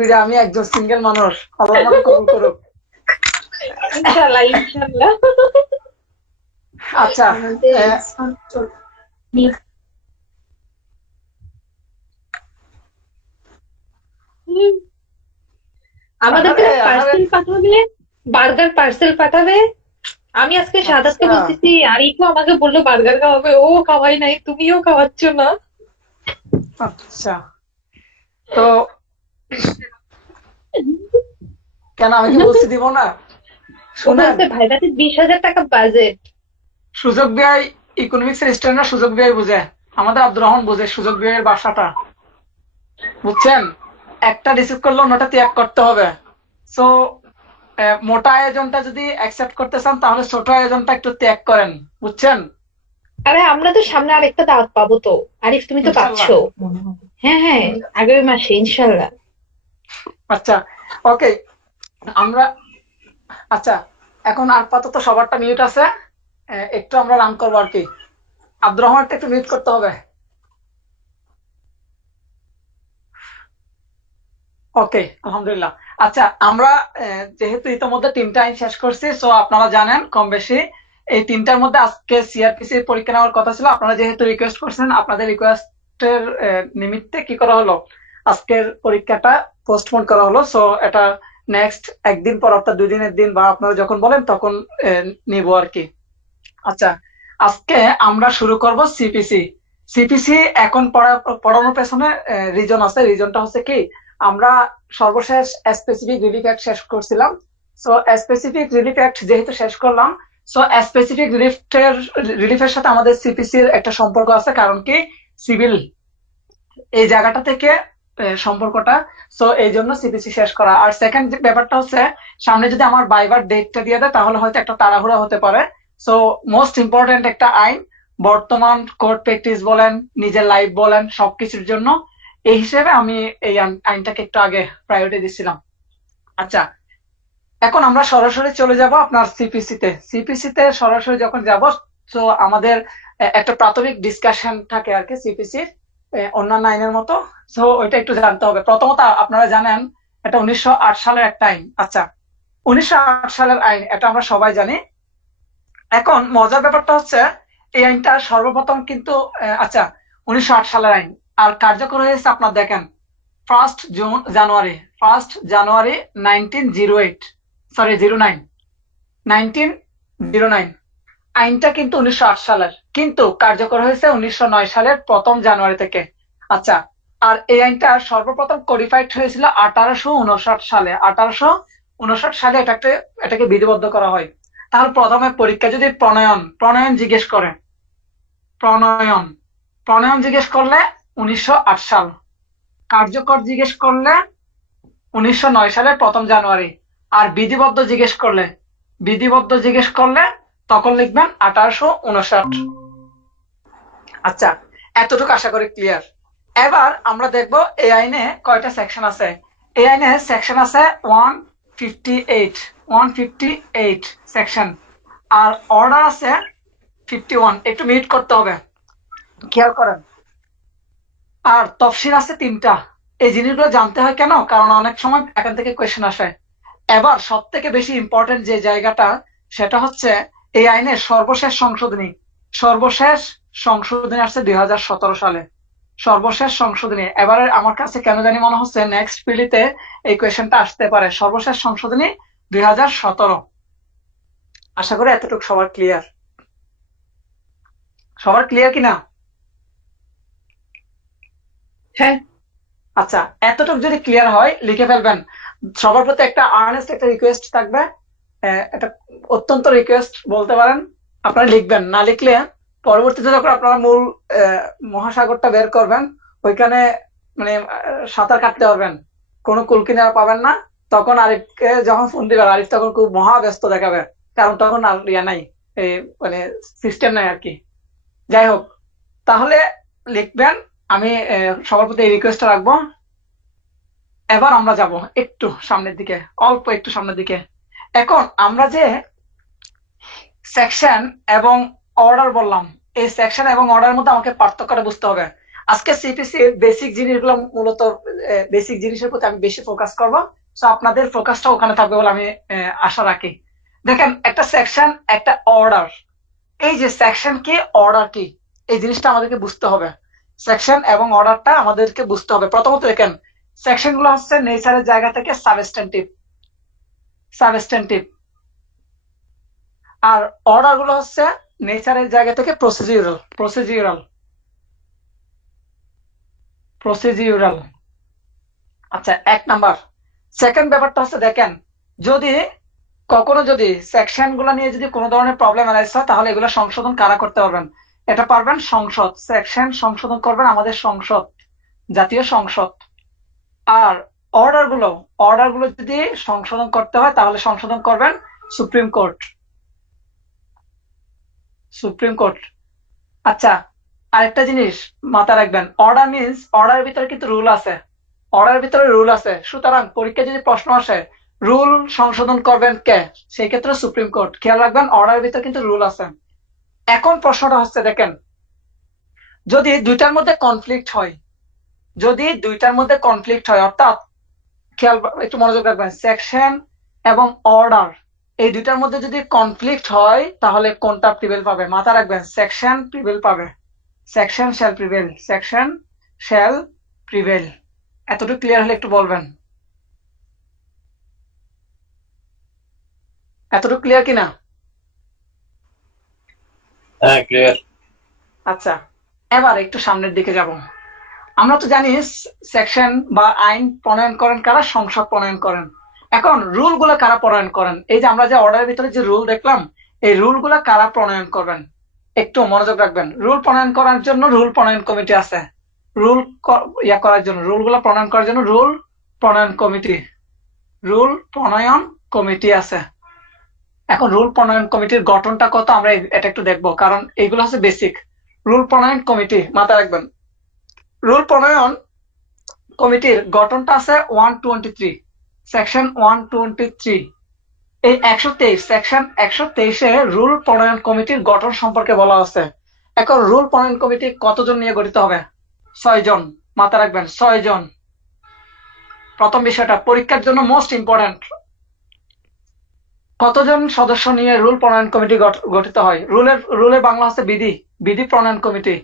Video আমি একজন single মানুষ, আল্লাহ আমাকে কবুল করুক। ইনশাল্লাহ ইনশাল্লাহ। আচ্ছা, আমাদের আহ, হুম, আহারে আমাদেরকে আহারে। পার্সেল পাঠাবে, বার্গার পার্সেল পাঠাবে। আমি আজকে সাদাতকে আচ্ছা বলতেছি, আর ইকো আমাকে বললো বার্গার খাওয়াবে, ও খাওয়াই নাই, তুমিও খাওয়াচ্ছ না। আচ্ছা, তো কেন আমি কি বলছি দিব না? ও শুনেন, বলছে ভাইরাতে 20,000 টাকা বাজেট। সুযোগ ব্যয় ইকোনমিক্স এর স্টুডেন্টরা সুযোগ ব্যয় বুঝে, আমাদের আব্দুর রহমান বুঝে সুযোগ ব্যয়ের বাসাটা, বুঝছেন? একটা রিসিভ করলে অন্যটা ত্যাগ করতে হবে। সো মোটা আয়োজনটা যদি অ্যাকসেপ্ট করতে চান তাহলে ছোট আয়োজনটা একটু ত্যাগ করেন, বুঝছেন? আরে আমরা তো সামনে আরেকটা দাওয়াত পাবো তো। আরিফ তুমি তো ইনশাল্লাহ। পাচ্ছো মনে হয়। হ্যাঁ হ্যাঁ, আগামী মাসে ইনশাল্লাহ। আচ্ছা, ওকে, আমরা, আচ্ছা, এখন আপাতত সবারটা মিউট আছে, একটু আমরা রান করবো আর কি। আব্দুর রহমানটা একটু মিউট করতে হবে। ওকে, আলহামদুলিল্লাহ। আচ্ছা, আমরা যেহেতু ইতোমধ্যে 3টা আইন শেষ করছি, সো আপনারা জানেন কম বেশি এই 3টার মধ্যে আজকে সিআরপিসি পরীক্ষা নেওয়ার কথা ছিল। আপনারা যেহেতু রিকোয়েস্ট করছেন, আপনাদের রিকোয়েস্টের নিমিত্তে কি করা হলো, আজকের পরীক্ষাটা পোস্টপোন করা হলো। সো এটা নেক্সট একদিন পর, অর্থাৎ 2 দিনের দিন, বা আপনারা যখন বলেন তখন নিব আর কি। আচ্ছা, আজকে আমরা শুরু করব সিপিসি। সিপিসি এখন পড়ানোর পেছনে রিজন আছে। রিজনটা হচ্ছে কি, আমরা সর্বশেষ স্পেসিফিক রিলিফ অ্যাক্ট শেষ করছিলাম। সো স্পেসিফিক রিলিফ অ্যাক্ট যেহেতু শেষ করলাম, সো স্পেসিফিক রিলিফের সাথে আমাদের সিপিসির একটা সম্পর্ক আছে, কারণ কি, সিভিল এই জায়গাটা থেকে সম্পর্কটা। সো এই জন্য সিপিসি শেষ করা। আর সেকেন্ড ব্যাপারটা হচ্ছে, সামনে যদি আমার বাইবার ডেটটা দিয়ে দেয় তাহলে হয়তো একটা তাড়াহুড়া হতে পারে। সো মোস্ট ইম্পর্টেন্ট একটা আইন, বর্তমান কোর্ট প্র্যাকটিস বলেন, নিজের লাইফ বলেন, সবকিছুর জন্য এই হিসেবে আমি এই আইনটাকে একটু আগে প্রায়োরিটি দিচ্ছিলাম। আচ্ছা, এখন আমরা সরাসরি চলে যাব আপনার সিপিসিতে সরাসরি যখন যাব, তো আমাদের একটা প্রাথমিক ডিসকাশন থাকে আর কি সিপিসির, অন্যান্য আইনের মতো। তো ওইটা একটু জানতে হবে। প্রথমত আপনারা জানেন এটা 1908 সালের একটা আইন। আচ্ছা, 1908 সালের আইন, এটা আমরা সবাই জানি। এখন মজার ব্যাপারটা হচ্ছে, এই আইনটা সর্বপ্রথম কিন্তু আচ্ছা, 1908 সালের আইন, আর কার্যকর হয়েছে আপনার দেখেন ফার্স্ট জানুয়ারি 1908, সরি 1909। আইনটা কিন্তু 1908 সালের, কিন্তু কার্যকর হয়েছে 1909 সালের 1ম জানুয়ারি থেকে। আচ্ছা, আর এই আইনটা সর্বপ্রথম কোডিফাইড হয়েছিল 1859 সালে। 1859 সালে এটাকে বিধিবদ্ধ করা হয়। তাহলে প্রথমে পরীক্ষা যদি প্রণয়ন জিজ্ঞেস করে, প্রণয়ন প্রণয়ন জিজ্ঞেস করলে 1908 সাল, কার্যকর জিজ্ঞেস করলে 1909 সালের 1ম জানুয়ারি, আর বিধিবদ্ধ জিজ্ঞেস করলে তখন লিখবেন 1859। আচ্ছা, এতটুকু আশা করি ক্লিয়ার। এবার আমরা দেখব এই আইনে কয়টা সেকশন আছে। এই আইনে সেকশন আছে 158 সেকশন, আর অর্ডার আছে 51। একটু মিউট করতে হবে, খেয়াল করেন। আর তফসিল আছে 3টা। এই জিনিসগুলো জানতে হয় কেন, কারণ অনেক সময় এখান থেকে কোয়েশ্চেন আসে। এবার সব থেকে বেশি ইম্পর্টেন্ট যে জায়গাটা, সেটা হচ্ছে এই আইনের সর্বশেষ সংশোধনী আসছে 2017 সালে। সর্বশেষ সংশোধনী, এবারে আমার কাছে কেন জানি মনে হচ্ছে নেক্সট পিলিতে এই কোয়েশ্চেনটা আসতে পারে। সর্বশেষ সংশোধনী 2017। আশা করি এতটুকু সবার ক্লিয়ার কিনা? হ্যাঁ, আচ্ছা, এতটুকু যদি ক্লিয়ার হয় লিখে ফেলবেন। সবার প্রতি একটা আর্নেস্ট একটা রিকোয়েস্ট থাকবে, এটা অত্যন্ত রিকোয়েস্ট বলতে পারেন। আপনারা লিখবেন, না লিখলে পরবর্তীতে যখন আপনারা মূল মহাসাগরটা বের করবেন, ওইখানে মানে সাঁতার কাটতে পারবেন, কোনো কুল কিনারা পাবেন না। তখন আরিফকে যখন ফোন দিবেন, আরিফ তখন খুব মহা ব্যস্ত দেখাবে, কারণ তখন আর ইয়া নাই, এই মানে সিস্টেম নাই আর কি। যাই হোক, তাহলে লিখবেন। আমি সবার প্রতি এই রিকোয়েস্টটা রাখবো। এবার আমরা যাব একটু সামনের দিকে, অল্প একটু সামনের দিকে। এখন আমরা যে সেকশন এবং অর্ডার বললাম, এই সেকশন এবং অর্ডারের মধ্যে আমাকে পার্থক্যটা বুঝতে হবে। আজকে সিপিসি এর বেসিক জিনিসগুলো মূলত বেসিক জিনিসের প্রতি আমি বেশি ফোকাস করব। সো আপনাদের ফোকাসটা ওখানে থাকবে বলে আমি আশা রাখি। দেখেন, একটা সেকশন, একটা অর্ডার। এই যে সেকশন কি, অর্ডার কি, এই জিনিসটা আমাদেরকে বুঝতে হবে। সেকশন এবং অর্ডারটা আমাদেরকে বুঝতে হবে। প্রথমত দেখেন, সেকশন গুলো হচ্ছে নেচারের জায়গা থেকে সাবস্টেন্টিভ, সাবস্টেন্টিভ। আর অর্ডার গুলো হচ্ছে নেচারের জায়গা থেকে প্রসিডিউরাল, প্রসিডিউরাল, প্রসিডিউরাল। আচ্ছা, 1 নাম্বার। সেকেন্ড ব্যাপারটা হচ্ছে দেখেন, যদি কখনো যদি সেকশন গুলা নিয়ে যদি কোনো ধরনের প্রবলেম অ্যারাইজ হয়, তাহলে এগুলো সংশোধন কারা করতে পারবেন? এটা পারবেন সংসদ। সেকশন সংশোধন করবেন আমাদের সংসদ, জাতীয় সংসদ। আর অর্ডার গুলো যদি সংশোধন করতে হয়, তাহলে সংশোধন করবেন সুপ্রিম কোর্ট, সুপ্রিম কোর্ট। আচ্ছা, আরেকটা জিনিস মাথায় রাখবেন, অর্ডার মিনস অর্ডারের ভিতরে কিন্তু রুল আছে, অর্ডারের ভিতরে রুল আছে। সুতরাং পরীক্ষায় যদি প্রশ্ন আসে রুল সংশোধন করবেন কে, সেই ক্ষেত্রে সুপ্রিম কোর্ট। খেয়াল রাখবেন, অর্ডারের ভিতরে কিন্তু রুল আছে। এখন প্রশ্নটা হচ্ছে দেখেন, যদি দুইটার মধ্যে কনফ্লিক্ট হয়, যদি দুইটার মধ্যে কনফ্লিক্ট হয়, অর্থাৎ খেয়াল, একটু মনোযোগ রাখবেন, সেকশন এবং অর্ডার, এই দুইটার মধ্যে যদি কনফ্লিক্ট হয়, তাহলে কোনটা প্রিভেল পাবে? মাথা রাখবেন, সেকশন প্রিভেল পাবে। Section shall prevail, section shall prevail. এতটুকু ক্লিয়ার হলে একটু বলবেন, এতটুকু ক্লিয়ার কিনা? হ্যাঁ, ক্লিয়ার। আচ্ছা, এবার একটু সামনের দিকে যাব। আমরা তো জানি সেকশন বা আইন প্রণয়ন করেন কারা? সংসদ প্রণয়ন করেন। এখন রুল গুলা কারা প্রণয়ন করেন? এই যে আমরা যে অর্ডারের ভিতরে যে রুল দেখলাম, এই রুল গুলা কারা প্রণয়ন করবেন? একটু মনোযোগ রাখবেন। রুল প্রণয়ন করার জন্য রুল প্রণয়ন কমিটি আছে। রুল করার জন্য, রুল গুলা প্রণয়ন করার জন্য রুল প্রণয়ন কমিটি, রুল প্রণয়ন কমিটি আছে। এখন রুল প্রণয়ন কমিটির গঠনটা কত আমরা এটা একটু দেখবো, কারণ এইগুলো হচ্ছে বেসিক। রুল প্রণয়ন কমিটি মাথায় রাখবেন, রুল প্রণয়ন কমিটির গঠনটা আছে 123, সেকশন 123। এই 123, সেকশন 123-এ রুল প্রণয়ন কমিটির গঠন সম্পর্কে বলা আছে। এখন রুল প্রণয়ন কমিটি কতজন নিয়ে গঠিত হবে? 6 জন। মাথায় রাখবেন, 6 জন। প্রথম বিষয়টা পরীক্ষার জন্য মোস্ট ইম্পর্টেন্ট, কতজন সদস্য নিয়ে রুল প্রণয়ন কমিটি গঠিত হয়? রুলের বাংলা হচ্ছে বিধি, বিধি প্রণয়ন কমিটি।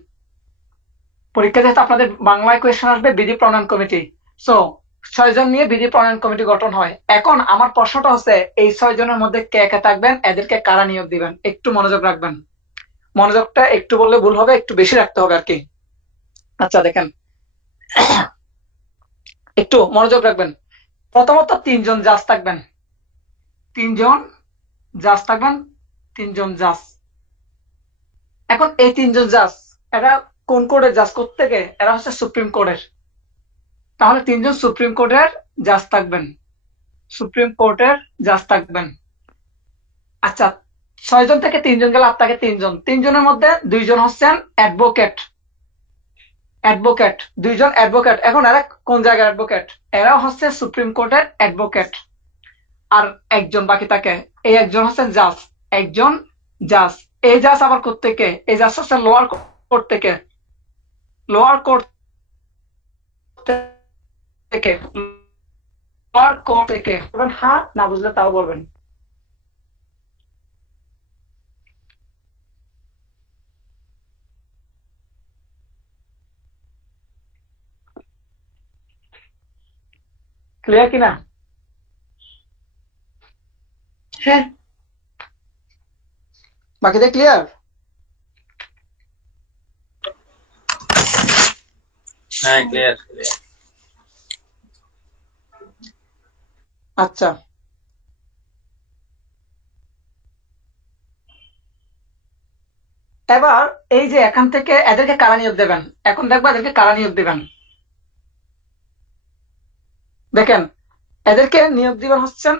পরীক্ষা যেহেতু আপনাদের বাংলায় কোয়েশ্চেন আসবে, বিধি প্রণয়ন কমিটি। সো 6 জন নিয়ে বিধি প্রণয়ন কমিটি গঠন হয়। এখন আমার প্রশ্নটা হচ্ছে, এই 6 জনের মধ্যে কে কে থাকবেন, এদেরকে কারা নিয়োগ দিবেন? একটু মনোযোগ রাখবেন। মনোযোগটা একটু বললে ভুল হবে, একটু বেশি রাখতে হবে আর কি। আচ্ছা দেখেন, একটু মনোযোগ রাখবেন। প্রথমত 3 জন জাজ থাকবেন, 3 জন জাজ থাকবেন, 3 জন জাজ। এখন এই 3 জন জাজ, এরা কোন কোর্টের জাজ? থেকে এরা হচ্ছে সুপ্রিম কোর্টের। তাহলে 3 জন সুপ্রিম কোর্টের জাজ থাকবেন, সুপ্রিম কোর্টের জাজ থাকবেন। আচ্ছা, 6 জন থেকে 3 জন গেল, আর থাকে 3 জন। 3 জনের মধ্যে 2 জন হচ্ছেন অ্যাডভোকেট, অ্যাডভোকেট, 2 জন অ্যাডভোকেট। এখন এরা কোন জায়গার অ্যাডভোকেট? এরা হচ্ছে সুপ্রিম কোর্টের অ্যাডভোকেট। আর একজন বাকি থাকে, এই একজন হচ্ছেন জাজ, একজন জাজ। এই জাজ আবার কোত্থেকে? এই জাজ হচ্ছে লোয়ার কোর্ট থেকে, লোয়ার কোর্ট থেকে, লোয়ার কোর্ট থেকে। হ্যাঁ না বুঝলে তাও বলবেন। ক্লিয়ার কিনা? হ্যাঁ, বাকিটা ক্লিয়ার? হ্যাঁ, ক্লিয়ার ক্লিয়ার। আচ্ছা, এবার এই যে এখান থেকে এদেরকে কারা নিয়োগ দেবেন, এখন দেখবো এদেরকে কারা নিয়োগ দিবেন। দেখেন, এদেরকে নিয়োগ দিবেন হচ্ছেন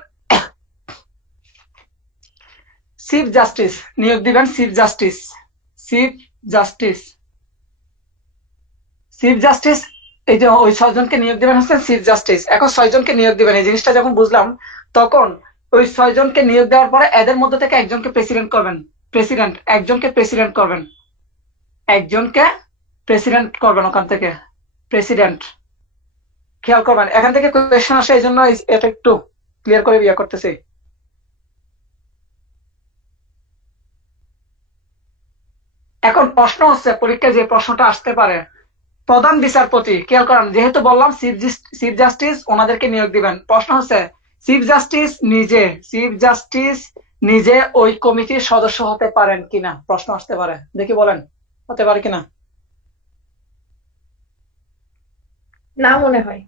চিফ জাস্টিস, নিয়োগ দিবেন chief justice, chief justice, chief justice. এই যে ওই 6 জনকে নিয়োগ দিবেন হচ্ছেন চিফ জাস্টিস। এখন 6 জনকে নিয়োগ দিবেন, এই জিনিসটা যখন বুঝলাম, তখন ওই 6 জনকে নিয়োগ দেওয়ার পরে এদের মধ্যে থেকে একজনকে প্রেসিডেন্ট করবেন, প্রেসিডেন্ট, একজনকে প্রেসিডেন্ট করবেন, একজনকে প্রেসিডেন্ট করবেন ওখান থেকে, প্রেসিডেন্ট। খেয়াল করবেন এখান থেকে কোয়েশ্চেন আসে, এই জন্য এটা একটু ক্লিয়ার করে বিয়ে করতেছি। এখন প্রশ্ন হচ্ছে, পরীক্ষায় যে প্রশ্নটা আসতে পারে, প্রধান বিচারপতি, খেয়াল করেন যেহেতু বললাম চিফ জাস্টিস ওনাদেরকে নিয়োগ দিবেন, প্রশ্ন হচ্ছে চিফ জাস্টিস নিজে ওই কমিটির সদস্য হতে পারেন কিনা, প্রশ্ন আসতে পারে, দেখি বলেন হতে পারে কিনা। না মনে হয়।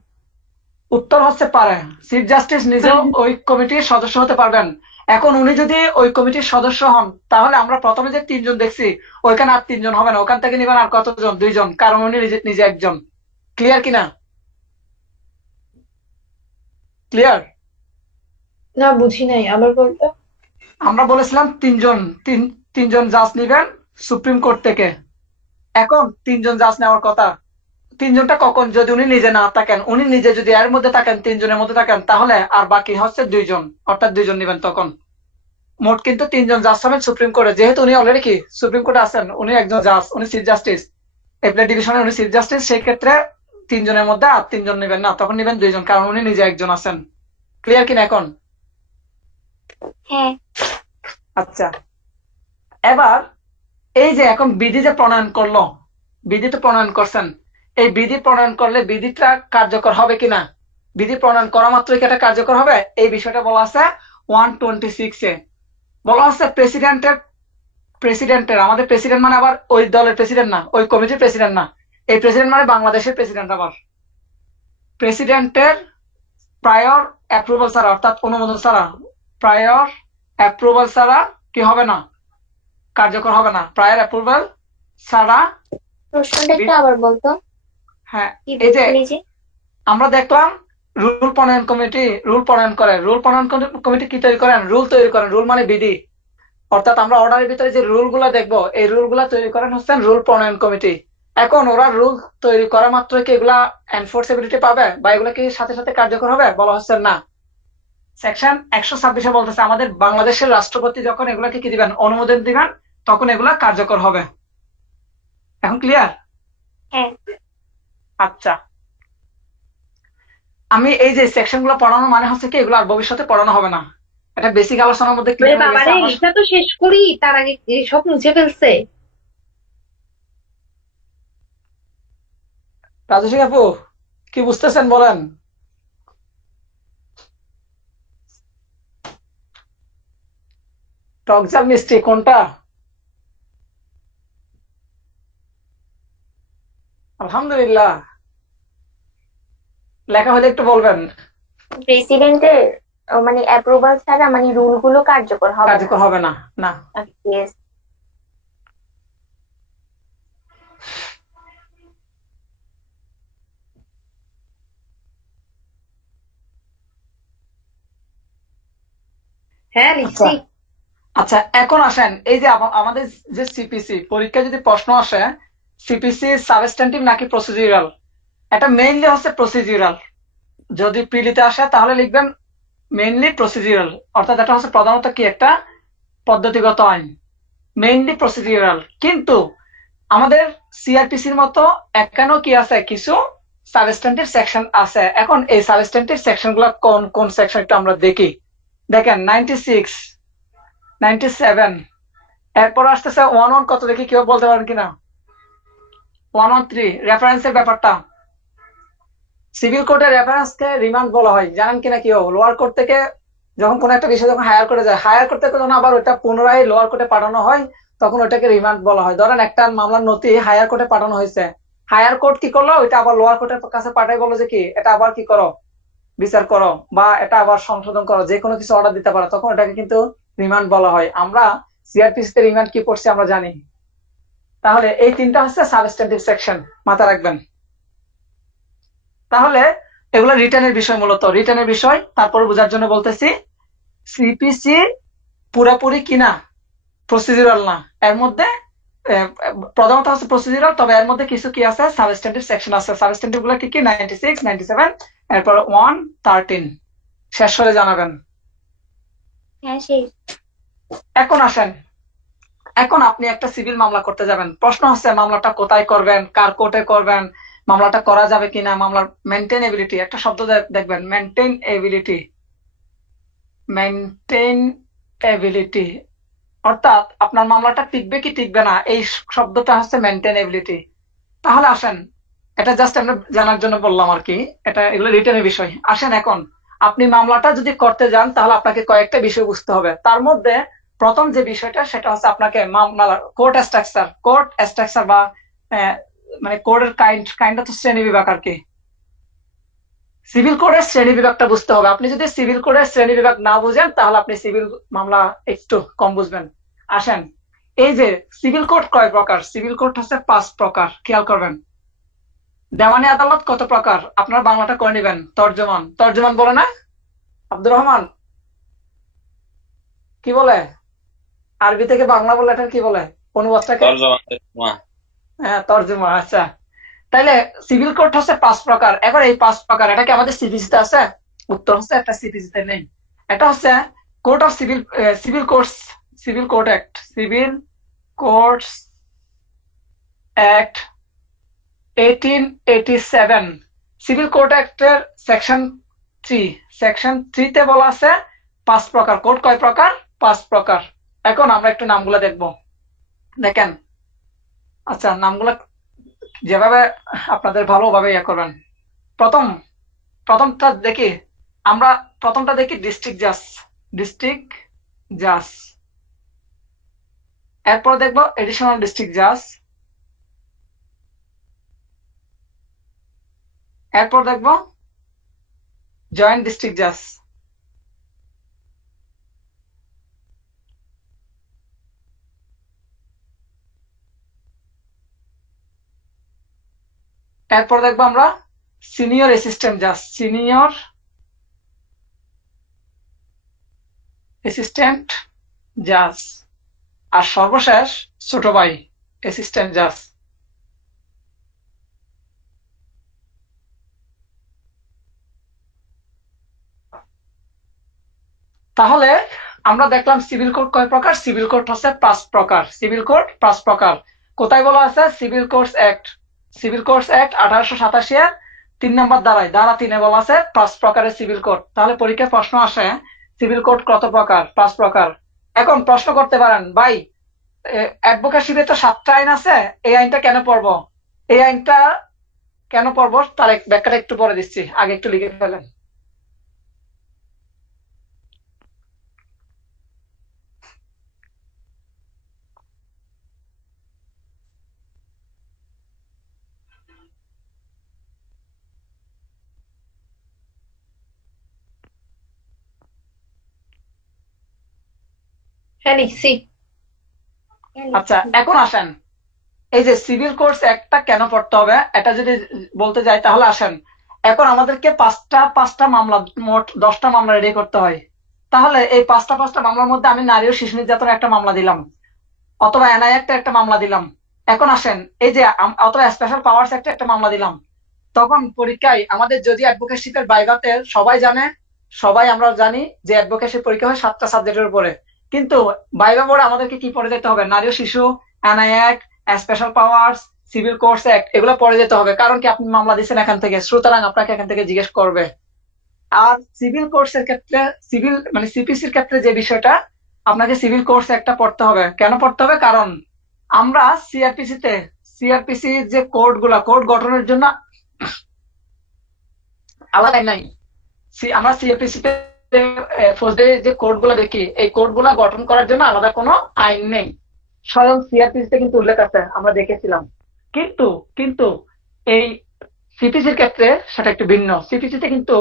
উত্তর হচ্ছে পারে, চিফ জাস্টিস নিজেও ওই কমিটির সদস্য হতে পারবেন। এখন উনি যদি ওই কমিটির সদস্য হন, তাহলে আমরা প্রথমে যে 3 জন দেখছি, ওইখানে আর 3 জন হবে না, ওখান থেকে নিবেন আর কতজন, 2 জন, কারণ উনি নিজে নিজে একজন। ক্লিয়ার কিনা? ক্লিয়ার? না বুঝি নাই, আবার বলতো। আমরা বলেছিলাম 3 জন জাজ নিবেন সুপ্রিম কোর্ট থেকে। এখন 3 জন জাজ নেওয়ার কথা, 3 জনটা কখন, যদি উনি নিজে না থাকেন, উনি নিজে যদি এর মধ্যে থাকেন, 3 জনের মধ্যে থাকেন, তাহলে আর বাকি হচ্ছে 2 জন, অর্থাৎ 2 জন নিবেন তখন। মোট কিন্তু 3 জন জাজ হবেন সুপ্রিম কোর্টে, যেহেতু উনি অলরেডি কি সুপ্রিম কোর্টে আছেন, উনি একজন জাজ, উনি চিফ জাস্টিস, এপ্লাই ডিভিশনের উনি চিফ জাস্টিস, সেই ক্ষেত্রে 3 জনের মধ্যে আর 3 জন নিবেন না, তখন নিবেন 2 জন, কারণ উনি নিজে একজন আছেন। ক্লিয়ার কিনা এখন? হ্যাঁ। আচ্ছা, এবার এই যে এখন বিধি যে প্রণয়ন করলো, বিধি তো প্রণয়ন করছেন, এই বিধি প্রণয়ন করলে বিধিটা কার্যকর হবে কিনা, বিধি প্রণয়ন করা মাত্রই কি এটা কার্যকর হবে, এই বিষয়টা বলা আছে 126-এ। বলা হচ্ছে প্রেসিডেন্টের, আমাদের প্রেসিডেন্ট মানে আবার ওই দলের প্রেসিডেন্ট না, ওই কমিটির প্রেসিডেন্ট না, এই প্রেসিডেন্ট মানে বাংলাদেশের প্রেসিডেন্ট। আবার প্রেসিডেন্টের প্রায়র অ্যাপ্রুভাল ছাড়া, অর্থাৎ অনুমোদন ছাড়া, প্রায়র অ্যাপ্রুভাল ছাড়া কি হবে না, কার্যকর হবে না, প্রায়র অ্যাপ্রুভাল ছাড়া। প্রশ্নটা একটু আবার বলতো, হ্যাঁ, কি এই যে বলছিলি যে? আমরা দেখলাম রুল প্রণয়ন কমিটি রুল প্রণয়ন করে, রুল প্রণয়ন কমিটি কি তৈরি করেন, রুল তৈরি করেন, রুল মানে বিধি, অর্থাৎ আমরা অর্ডারের ভিতরে যে রুল গুলা দেখবো, এই রুল গুলা তৈরি করেন হচ্ছেন রুল প্রণয়ন কমিটি। এখন ওরা রুল তৈরি করা মাত্র কি এগুলা এনফোর্সেবিলিটি পাবে, বা এগুলা কি সাথে সাথে কার্যকর হবে, বলা হচ্ছে না। সেকশন 126-এ বলতেছে আমাদের বাংলাদেশের রাষ্ট্রপতি যখন এগুলাকে কি দিবেন, অনুমোদন দিবেন, তখন এগুলা কার্যকর হবে। এখন ক্লিয়ার? হ্যাঁ। আচ্ছা, আমি এই যে সেকশন গুলো পড়ানো মানে হচ্ছে কি এগুলো আর ভবিষ্যতে পড়ানো হবে না, এটা বেসিক আলোচনার মধ্যে ওরে ক্লিয়ার হয়ে বাবা গেছে। রে, এটা তো শেষ করি, তার আগে সব মুছে ফেলছে। রাজস্বী আপু, কি বুঝতেছেন বলেন? টক ঝাল মিষ্টি কোনটা? আলহামদুলিল্লাহ। লেখা হলে একটু বলবেন। প্রেসিডেন্টের মানে অ্যাপ্রুভাল ছাড়া মানে রুল গুলো কার্যকর হবে না। কার্যকর হবে না, না। Yes. হ্যাঁ লিখছি। আচ্ছা, এখন আসেন এই যে আমাদের যে সিপিসি পরীক্ষায় যদি প্রশ্ন আসে, সিপিসি সাবস্ট্যান্টিভ নাকি প্রসিডিউরাল, এটা মেইনলি হচ্ছে প্রসিডিউরাল। যদি প্রিলিতে আসে তাহলে লিখবেন মেইনলি প্রসিডিউরাল, অর্থাৎ এটা হচ্ছে প্রধানত কি একটা পদ্ধতিগত আইন, মেইনলি প্রসিডিউরাল। কিন্তু আমাদের সিআরপিসির মতো এখানেও কি আছে, কিছু সাবস্ট্যান্টিভ সেকশন আছে। এখন এই সাবস্ট্যান্টিভ সেকশন গুলা কোন কোন সেকশন একটু আমরা দেখি। দেখেন 96, 97, এরপর আসতেছে 11, কত দেখি কেউ বলতে পারেন কিনা, 113 রেফারেন্সের ব্যাপারটা। সিভিল কোর্টের রেফারেন্সকে রিমান্ড বলা হয়, জানেন কিনা কেউ? লোয়ার কোর্ট থেকে যখন কোন একটা বিষয় যখন হায়ার কোর্টে যায়, হায়ার কোর্ট থেকে যখন আবার ওটা পুনরায় লোয়ার কোর্টে পাঠানো হয়, তখন ওটাকে রিমান্ড বলা হয়। ধরেন একটা মামলার নথি হায়ার কোর্টে পাঠানো হয়েছে, হায়ার কোর্ট কি করলো, ওইটা আবার লোয়ার কোর্টের কাছে পাঠাই, বলো যে কি এটা আবার কি করো, বিচার করো, বা এটা আবার সংশোধন করো, যে কোনো কিছু অর্ডার দিতে পারো, তখন ওটাকে কিন্তু রিমান্ড বলা হয়। আমরা সিআরপিসি তে রিমান্ড কি পড়ছি আমরা জানি। তাহলে এই তিনটা হচ্ছে সাবস্ট্যান্টিভ সেকশন, মাথায় রাখবেন। তাহলে এগুলো রিটার্নের বিষয়, মূলত রিটার্নের বিষয়। তারপর বোঝার জন্য বলতেছি, সিপিসি পুরাপুরি কিনা প্রসিডিউরাল না, এর মধ্যে প্রধানত হচ্ছে প্রসিডিউরাল, তবে এর মধ্যে কিছু কি আছে, সাবস্ট্যান্টিভ সেকশন আছে। সাবস্ট্যান্টিভ গুলো কি কি, 96, 97, এরপর 113। শেষ হলে জানাবেন। হ্যাঁ সেই। এখন আসেন, এখন আপনি একটা সিভিল মামলা করতে যাবেন, প্রশ্ন হচ্ছে মামলাটা কোথায় করবেন, কার কোর্টে করবেন, মামলাটা করা যাবে কিনা, মামলার মেনটেনেবিলিটি, একটা শব্দ দেখবেন, মেনটেনেবিলিটি, অর্থাৎ আপনার মামলাটা টিকবে কি টিকবে না, এই শব্দটা হচ্ছে মেনটেনেবিলিটি। তাহলে আসেন, এটা জাস্ট আমরা জানার জন্য বললাম আর কি, এটা এগুলো রিটেনের বিষয়। আসেন এখন আপনি মামলাটা যদি করতে যান তাহলে আপনাকে কয়েকটা বিষয় বুঝতে হবে। তার মধ্যে প্রথম যে বিষয়টা সেটা হচ্ছে আপনাকে মামলার কোর্ট স্ট্রাকচার বা মানে কোর্টের কাইন্ড হচ্ছে শ্রেণী বিভাগ আর কি। সিভিল কোডের শ্রেণী বিভাগটা বুঝতে হবে। আপনি যদি সিভিল কোডের শ্রেণী বিভাগ না বুঝেন তাহলে আপনি সিভিল মামলা একটু কম বুঝবেন। আসেন, এই যে সিভিল কোড কয় প্রকার, সিভিল কোড হচ্ছে 5 প্রকার, খেয়াল করবেন। দেওয়ানি আদালত কত প্রকার, আপনার বাংলাটা করে নেবেন। তর্জমান বলে না, আব্দুর রহমান কি বলে, আরবি থেকে বাংলা বলে এটা কি বলে অনুবাদটাকে? তর্জমা। হ্যাঁ, তর্জমা। আচ্ছা, তাইলে সিভিল কোড হচ্ছে 5 প্রকার। এখন এই 5 প্রকার এটা কি আমাদের সিপিসিতে আছে? উত্তর হচ্ছে একটা সিপিসিতে নেই। এটা হচ্ছে code of civil courts, civil code act, civil courts act 1887। সিভিল কোড অ্যাক্টের সেকশন 3 তে বলা আছে 5 প্রকার। কোড কয় প্রকার? 5 প্রকার। এখন আমরা একটু নামগুলো দেখব, দেখেন। আচ্ছা, নামগুলো যেভাবে আপনাদের ভালোভাবে ইয়ে করবেন। প্রথমটা দেখি আমরা, ডিস্ট্রিক্ট জাজ। এরপর দেখবো এডিশনাল ডিস্ট্রিক্ট জাজ। এরপর দেখবো জয়েন্ট ডিস্ট্রিক্ট জাজ। এরপর দেখবো আমরা সিনিয়র অ্যাসিস্ট্যান্ট জাজ, আর সর্বশেষ ছোট ভাই অ্যাসিস্ট্যান্ট জাজ। তাহলে আমরা দেখলাম সিভিল কোড কয় প্রকার, সিভিল কোড হচ্ছে 5 প্রকার। সিভিল কোড 5 প্রকার কোথায় বলা আছে? সিভিল কোর্টস অ্যাক্ট 1887 এর 3 নম্বর ধারা 3 এ বলা আছে 5 প্রকারের সিভিল কোড। তাহলে পরীক্ষায় প্রশ্ন আসে সিভিল কোড কত প্রকার? 5 প্রকার। এখন প্রশ্ন করতে পারেন, ভাই অ্যাডভোকেসিতে তো 7টা আইন আছে, এই আইনটা কেন পড়বো? এই আইনটা কেন পড়বো তার ব্যাখ্যাটা একটু পরে দিচ্ছি, আগে একটু লিখে ফেলেন। হ্যাঁ, লিখছি। আচ্ছা, এখন আসেন, এই যে সিভিল কোর্টস একটা কেন পড়তে হবে এটা যদি বলতে যাই তাহলে আসেন, এখন আমাদেরকে পাঁচটা মামলা, মোট 10টা মামলা রেডি করতে হয়। তাহলে এই পাঁচটা মামলার মধ্যে আমি নারী ও শিশু নির্যাতনের একটা মামলা দিলাম, অথবা এনআই একটা মামলা দিলাম। এখন আসেন, এই যে অথবা স্পেশাল পাওয়ার্স একটা মামলা দিলাম। তখন পরীক্ষায় আমাদের যদি অ্যাডভোকেটশিপের ভাইভাতে সবাই আমরা জানি যে অ্যাডভোকেসি পরীক্ষা হয় 7টা সাবজেক্টের উপরে, কিন্তু ভাইভা বোর্ডে আমাদেরকে কি পড়ে যেতে হবে? নারী ও শিশু, NI act, special powers, civil courts act, এগুলো পড়ে যেতে হবে। কারণ কি, আপনি মামলা দিচ্ছেন এখান থেকে, সুতরাং আপনাকে এখান থেকে জিজ্ঞেস করবে। আর সিভিল কোর্টস এর ক্ষেত্রে, সিপিসির ক্ষেত্রে যে বিষয়টা, আপনাকে সিভিল কোর্টস একটা পড়তে হবে। কেন পড়তে হবে? কারণ আমরা সিআরপিসি যে কোড গঠনের জন্য আলাদা নাই। আমরা সিআরপিসি তে ফৌজদারি যে কোড গুলা দেখি, এই কোড গুলা গঠন করার জন্য আলাদা কোনো আইন নেই। স্বয়ং সিআরপিসি তে কিন্তু উল্লেখ আছে, আমরা দেখেছিলাম। কিন্তু এই সিপিসির ক্ষেত্রে সেটা একটু ভিন্ন। সিপিসি তে কিন্তু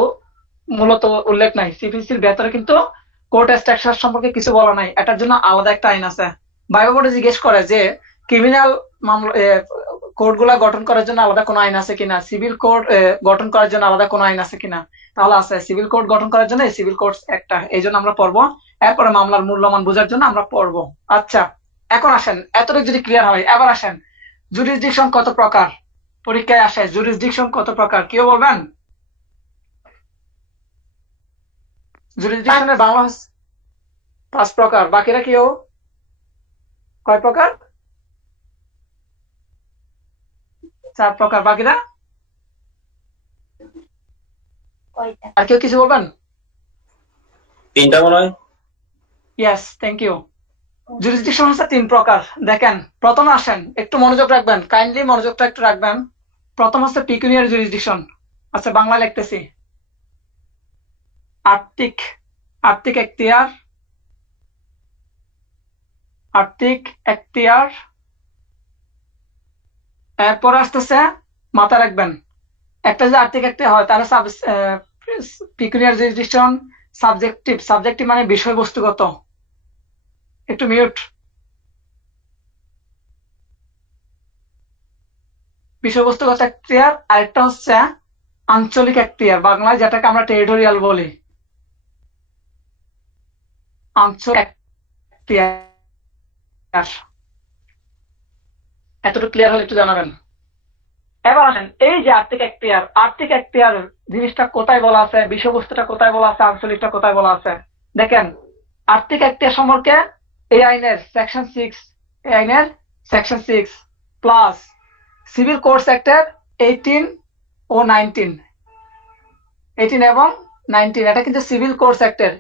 মূলত উল্লেখ নাই। সিপিসির ভেতরে কিন্তু কোর্ট স্ট্রাকচার সম্পর্কে কিছু বলা নাই, এটার জন্য আলাদা একটা আইন আছে। ভাইভা বোর্ডে জিজ্ঞেস করে যে ক্রিমিনাল মামলা কোড গুলা গঠন করার জন্য আলাদা কোনো আইন আছে কিনা, সিভিল কোড গঠন করার জন্য আলাদা কোনো আইন আছে কিনা। তাহলে আছে, সিভিল কোড গঠন করার জন্য সিভিল কোর্টস একটা, এই জন্য আমরা পড়বো। এরপরে মামলার মূল্যমান বোঝার জন্য আমরা পড়বো। আচ্ছা, এখন আসেন, এতটুকু যদি ক্লিয়ার হয়, এবার আসেন জুরিসডিকশন কত প্রকার পরীক্ষায় আসে, জুরিসডিকশন কত প্রকার কেউ বলবেন? জুরিসডিকশনের বাংলা 5 প্রকার, বাকিরা কেউ? কয় প্রকার? 4 প্রকার। বাকিরা কয়টা? আর কেউ কিছু বলবেন? 3টা মনে হয়। Yes, thank you. জুরিসডিকশন হচ্ছে 3 প্রকার। দেখেন, প্রথমে আসেন, একটু মনোযোগ রাখবেন, কাইন্ডলি মনোযোগটা একটু রাখবেন। প্রথম হচ্ছে পিকুনিয়ারি জুরিসডিকশন। আচ্ছা, বাংলা লিখতেছি। আর্থিক আর্থিক এখতিয়ার, আর্থিক এখতিয়ার। এরপর আসতেছে, মাথা রাখবেন, একটা যদি আর্থিক এখতিয়ার হয় তাহলে পিকুনিয়ারি জুরিসডিকশন সাবজেক্টিভ। সাবজেক্টিভ মানে বিষয়বস্তুগত। একটু মিউট। বিষয়বস্তুগত এখতিয়ার। আরেকটা হচ্ছে আঞ্চলিক এখতিয়ার, বাংলায় যেটাকে আমরা টেরিটোরিয়াল বলি। আঞ্চলিক এখতিয়ার। এতটুকু ক্লিয়ার হলে একটু জানাবেন। এবার আসেন, এই যে আর্থিক এখতিয়ার, আর্থিক এখতিয়ার জিনিসটা কোথায় বলা আছে, বিষয়বস্তুটা কোথায় বলা আছে, আঞ্চলিকটা কোথায় বলা আছে। দেখেন, আর্থিক এখতিয়ার সম্পর্কে এই আইনের সেকশন 6, এই আইনের সেকশন 6 প্লাস সিভিল কোর্টস অ্যাক্টের 18 ও 19, 18 এবং 19, এটা কিন্তু সিভিল কোর্টস অ্যাক্টের,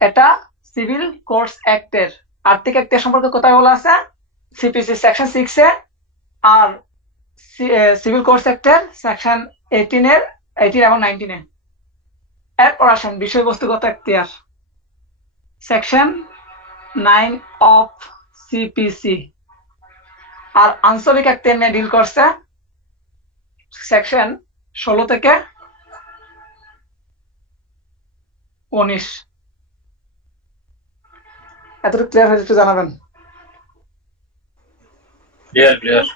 এটা সিভিল কোর্টস অ্যাক্টের আর্থিক এখতিয়ার সম্পর্কে কোথায় বলা আছে, সিপিসি সেকশন 6 এ, আর সিভিল কোর্টস অ্যাক্টের সেকশন 18 এবং 19 এ। এরপর আসেন বিষয়বস্তুগত এখতিয়ার, সেকশন 9 অফ সিপিসি। আর আঞ্চলিক এখতিয়ার নিয়ে ডিল করছে সেকশন 16 থেকে 19। এতটুকু ক্লিয়ার হয়ে একটু জানাবেন। ক্লিয়ার।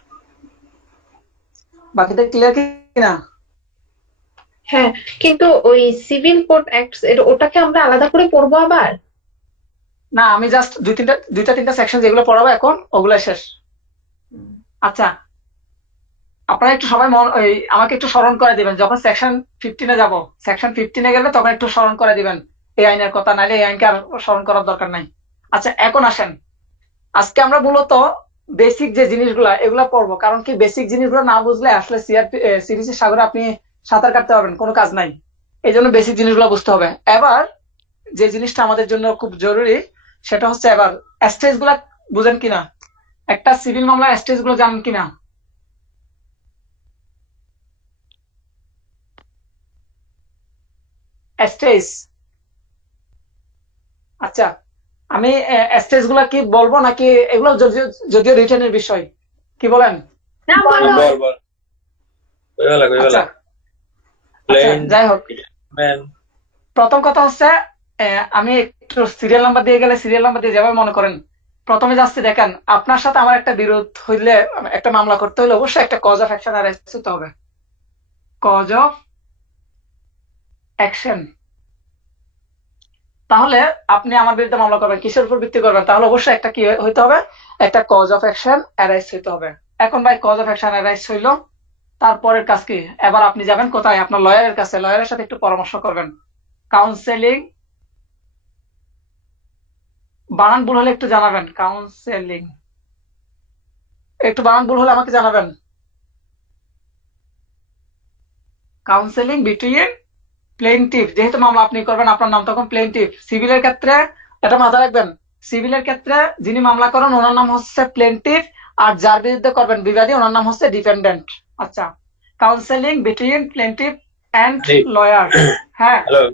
বাকিটা ক্লিয়ার কিনা? হ্যাঁ, কিন্তু ওই সিভিল কোড অ্যাক্ট ওটাকে আমরা আলাদা করে পড়বো আবার? না, আমি জাস্ট দুইটা তিনটা সেকশন যেগুলো পড়াবো এখন ওগুলো শেষ। আচ্ছা, আপনারা একটু সবাই আমাকে একটু স্মরণ করে দিবেন, যখন সেকশন 15 যাব, সেকশন 15 গেলে তখন একটু স্মরণ করে দিবেন এই আইনের কথা, নাইলে এই আইনকে আর স্মরণ করার দরকার নাই। আচ্ছা, এখন আসেন, আজকে আমরা মূলত বেসিক যে জিনিসগুলা এগুলা পড়বো, কারণ কি বেসিক জিনিসগুলো না বুঝলে আসলে সিরিজের সাগরে আপনি সাঁতার কাটতে পারবেন, কোনো কাজ নাই। এই জন্য বেসিক জিনিসগুলো বুঝতে হবে। এবার যে জিনিসটা আমাদের জন্য খুব জরুরি সেটা হচ্ছে এবার স্টেজ গুলা বুঝেন কিনা, একটা সিভিল মামলার স্টেজ গুলো জানেন কিনা। স্টেজ, আচ্ছা, আমি স্টেজ গুলা কি বলবো নাকি এগুলো যদিও রিটেনের বিষয়, কি বলেন? না, বলো। বল কইলা আচ্ছা, প্লেন যাই হোক, ম্যান। প্রথম কথা হচ্ছে আমি একটু সিরিয়াল নাম্বার দিয়ে গেলে সিরিয়াল নাম্বার দিয়ে যেভাবে মনে করেন, প্রথমে যাচ্ছি, দেখেন আপনার সাথে আমার একটা বিরোধ হইলে, একটা মামলা করতে হলে অবশ্যই একটা কজ অফ অ্যাকশন অ্যারাইজ হতে হবে। Cause of action. তাহলে আপনি আমার বিরুদ্ধে মামলা করবেন, কিসের উপর ভিত্তি করবেন? তাহলে অবশ্যই একটা কি হইতে হবে, একটা কজ অফ অ্যাকশন অ্যারাইজ হইতে হবে। এখন ভাই কজ অফ অ্যাকশন অ্যারাইজ হইলো, তারপরের কাজ কি? এবার আপনি যাবেন কোথায়? আপনার লয়ারের কাছে, লয়ারের সাথে একটু পরামর্শ করবেন, কাউন্সেলিং। বানান ভুল হলে একটু জানাবেন, কাউন্সেলিং। একটু বানান ভুল হলে আমাকে জানাবেন। কাউন্সেলিং বিটুইন প্লেনটিফ, যেহেতু মামলা আপনি করবেন, আপনার নাম তখন প্লেনটিফ। সিভিলের ক্ষেত্রে এটা মাথায় রাখবেন, সিভিলের ক্ষেত্রে যিনি মামলা করেন ওনার নাম হচ্ছে প্লেনটিফ, আর যার বিরুদ্ধে করবেন বিবাদী ওনার নাম হচ্ছে ডিফেন্ডেন্ট। আচ্ছা, কাউন্সেলিং বিটুইন প্লেনটিফ এন্ড লয়ার। হ্যাঁ, হ্যালো,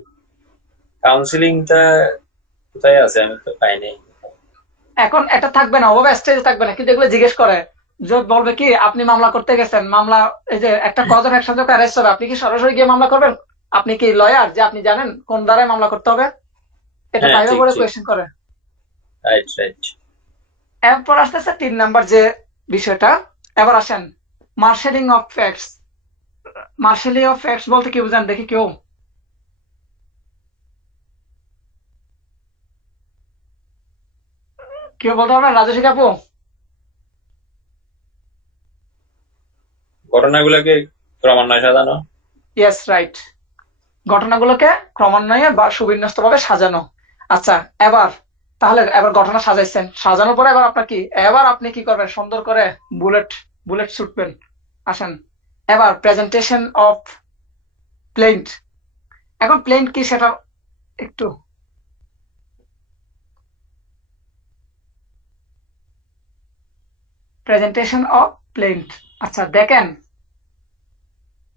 কাউন্সিলিংটা কোথায় আছে? আমি তো পাইনি। এখন এটা থাকবে না, ওভাবে স্টেজ থাকবে না, কিন্তু এগুলো জিজ্ঞেস করে যে বলবে কি আপনি মামলা করতে গেছেন, মামলা এই যে একটা কজ অফ অ্যাকশন যখন অ্যারেস্ট হবে, আপনি কি সরাসরি গিয়ে মামলা করবেন? আপনি কি লয়ার যে আপনি জানেন কোন ধারায় মামলা করতে হবে? এটা হ্যাঁ, বাইরে ঠিক করে ঠিক। কোয়েশ্চেন করে। রাইট। এরপর আসতেছে 3 নাম্বার যে বিষয়টা। এবার আসেন marshalling of facts. Marshalling of facts বলতে কি বুঝেন দেখি কেউ? কেউ বলতে পারবেন? রাজস্বী আপু? ঘটনাগুলোকে ক্রমান্বয়ে সাজানো। ইয়েস, রাইট, ঘটনাগুলোকে ক্রমান্বয়ে বা সুবিন্যস্ত ভাবে সাজানো। আচ্ছা, এবার তাহলে এবার ঘটনা সাজাইছেন, সাজানোর পরে এবার আপনি কি করবেন, সুন্দর করে বুলেট বুলেট ছুটবেন। আসেন এবার প্রেজেন্টেশন অফ প্লেন্ট। এখন প্লেন্ট কি সেটা একটু প্রেজেন্টেশন অফ প্লেন্ট। আচ্ছা দেখেন,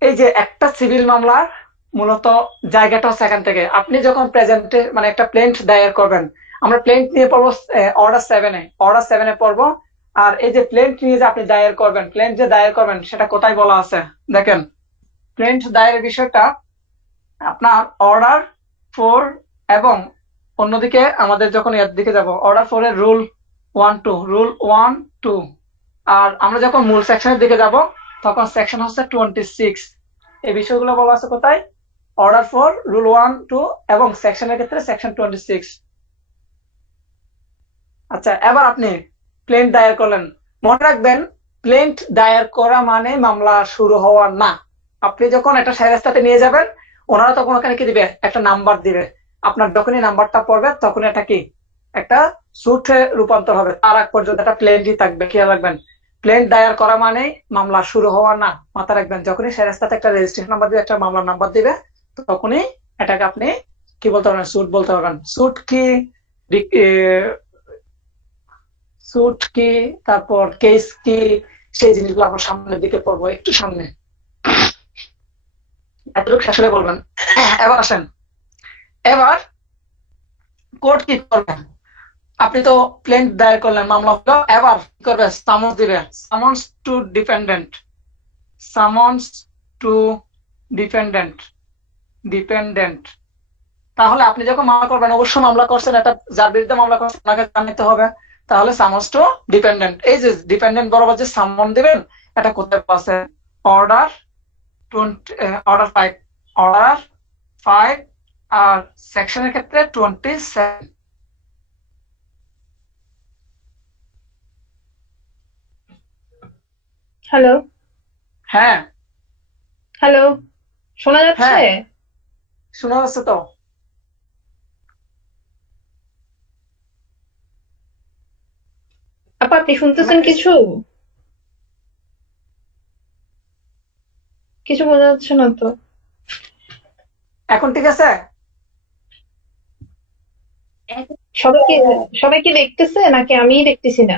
এই যে একটা সিভিল মামলার মূলত জায়গাটা হচ্ছে এখান থেকে। আপনি যখন প্রেজেন্টে মানে একটা প্লেন্ট দায়ের করবেন, আমরা প্লেন্ট নিয়ে পড়বো অর্ডার 7-এ পড়বো। আর এই যে প্লেন্ট নিয়ে যে আপনি দায়ের করবেন, প্লেন্ট যে দায়ের করবেন সেটা কোথায় বলা আছে দেখেন। প্লেন্ট দায়েরের বিষয়টা আপনার অর্ডার 4 এবং অন্যদিকে আমাদের যখন এর দিকে যাব অর্ডার 4 এর রুল 1-2। আর আমরা যখন মূল সেকশনের দিকে যাব তখন সেকশন হচ্ছে 26। এই বিষয়গুলো বলা আছে কোথায়, অর্ডার 4, রুল 1-2 এবং সেকশনের ক্ষেত্রে সেকশন 26। আচ্ছা এবার আপনি প্লেন্ট দায়ের করলেন। মনে রাখবেন, প্লেন্ট দায়ের করা মানে মামলা শুরু হওয়া না। আপনি যখন একটা সাহেস্তাতে নিয়ে যাবেন, ওনারা তখন ওখানে কি দিবে, একটা নাম্বার দিবে। আপনার যখনই নাম্বারটা পড়বে তখন এটা কি একটা সুটে রূপান্তর হবে। তার আগ পর্যন্ত একটা প্লেন্টই থাকবে, খেয়াল রাখবেন। প্লেন্ট দায়ের করা মানে মামলা শুরু হওয়া না, মাথা রাখবেন। যখনই সাহেস্তাতে একটা রেজিস্ট্রেশন নাম্বার দিবে, একটা মামলার নাম্বার দিবে, তখনই এটাকে আপনি কি বলতে পারবেন, সুট বলতে পারবেন। সুট কি তারপর কেস কি, সেই জিনিসগুলো আমরা সামনের দিকে পড়বো, একটু সামনে এতটুকু শেষ হলে বলবেন। এবার আসেন, এবার কোর্ট কি করবেন। আপনি তো প্লেন্ট দায়ের করলেন, মামলা হলো, এবার কি করবে, সামন্স দিবে। Summons to dependent. তাহলে আপনি যখন মামলা করবেন, অবশ্যই মামলা করছেন, এটা যার বিরুদ্ধে মামলা করছেন আপনাকে জানাতে হবে। তাহলে সামন্স টু ডিপেন্ডেন্ট, এই যে ডিপেন্ডেন্ট বরাবর যে সামন দিবেন, এটা কোথায় আছে, অর্ডার 5 আর সেকশনের ক্ষেত্রে 27। হ্যালো হ্যাঁ হ্যালো, শোনা যাচ্ছে? হ্যাঁ শোনা যাচ্ছে তো। আপা আপনি শুনতেছেন কিছু? কিছু বোঝা যাচ্ছে না তো। এখন ঠিক আছে? সবাই কি সবাই কি দেখতেছে নাকি আমিই দেখতেছি না?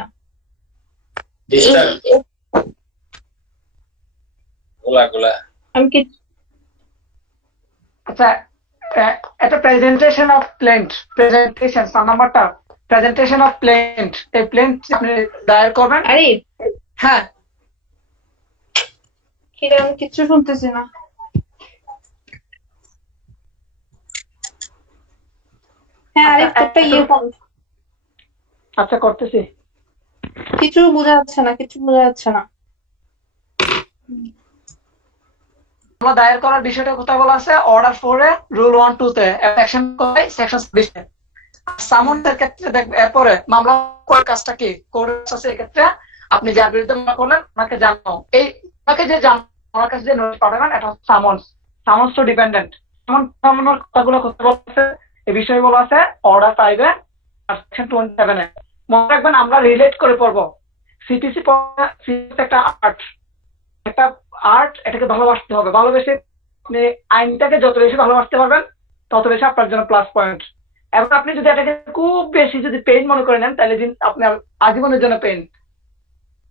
ডিস্টার্ব গোলা আমি কি আচ্ছা এটা প্রেজেন্টেশন অফ প্রেজেন্টেশন নাম্বারটা, প্রেজেন্টেশন অফ প্লেন্ট। এই প্লেন্ট আপনি দায়ের করবেন। আরে হ্যাঁ কি রে, আমি কিচ্ছু শুনতেছি না। হ্যাঁ আরে একটা ইয়ে কর। আচ্ছা করতেছি। কিছু বোঝা যাচ্ছে না, কিছু বোঝা যাচ্ছে না। মামলা দায়ের করার বিষয়টা কোথায় বলা আছে, অর্ডার 4 এ, রুল 1-2 তে, সেকশন কোথায়, সেকশন 26 এ। সামনের ক্ষেত্রে দেখবে এরপরে মামলা করার কাজটা কি আছে। এক্ষেত্রে আপনি যার বিরুদ্ধে মামলা করলেন ওনাকে জানানো, এই ওনাকে যে ওনার কাছে যে নোটিশ পাঠাবেন, এটা হচ্ছে সামন্স টু ডিপেন্ডেন্ট। সামনের কথাগুলো কোথায় বলা আছে, এই বিষয়ে বলা আছে অর্ডার 5 এ আর সেকশন 27 এ। মনে রাখবেন আমরা রিলেট করে পড়বো। সিটিসি একটা আর্ট, এটাকে ভালোবাসতে হবে। ভালোবেসে আপনি আইনটাকে যত বেশি ভালোবাসতে পারবেন, তত বেশি আপনার জন্য প্লাস পয়েন্ট। এবং আপনি যদি এটাকে খুব বেশি যদি পেইন মনে করে নেন, তাহলে আপনি আজীবনের জন্য পেইন।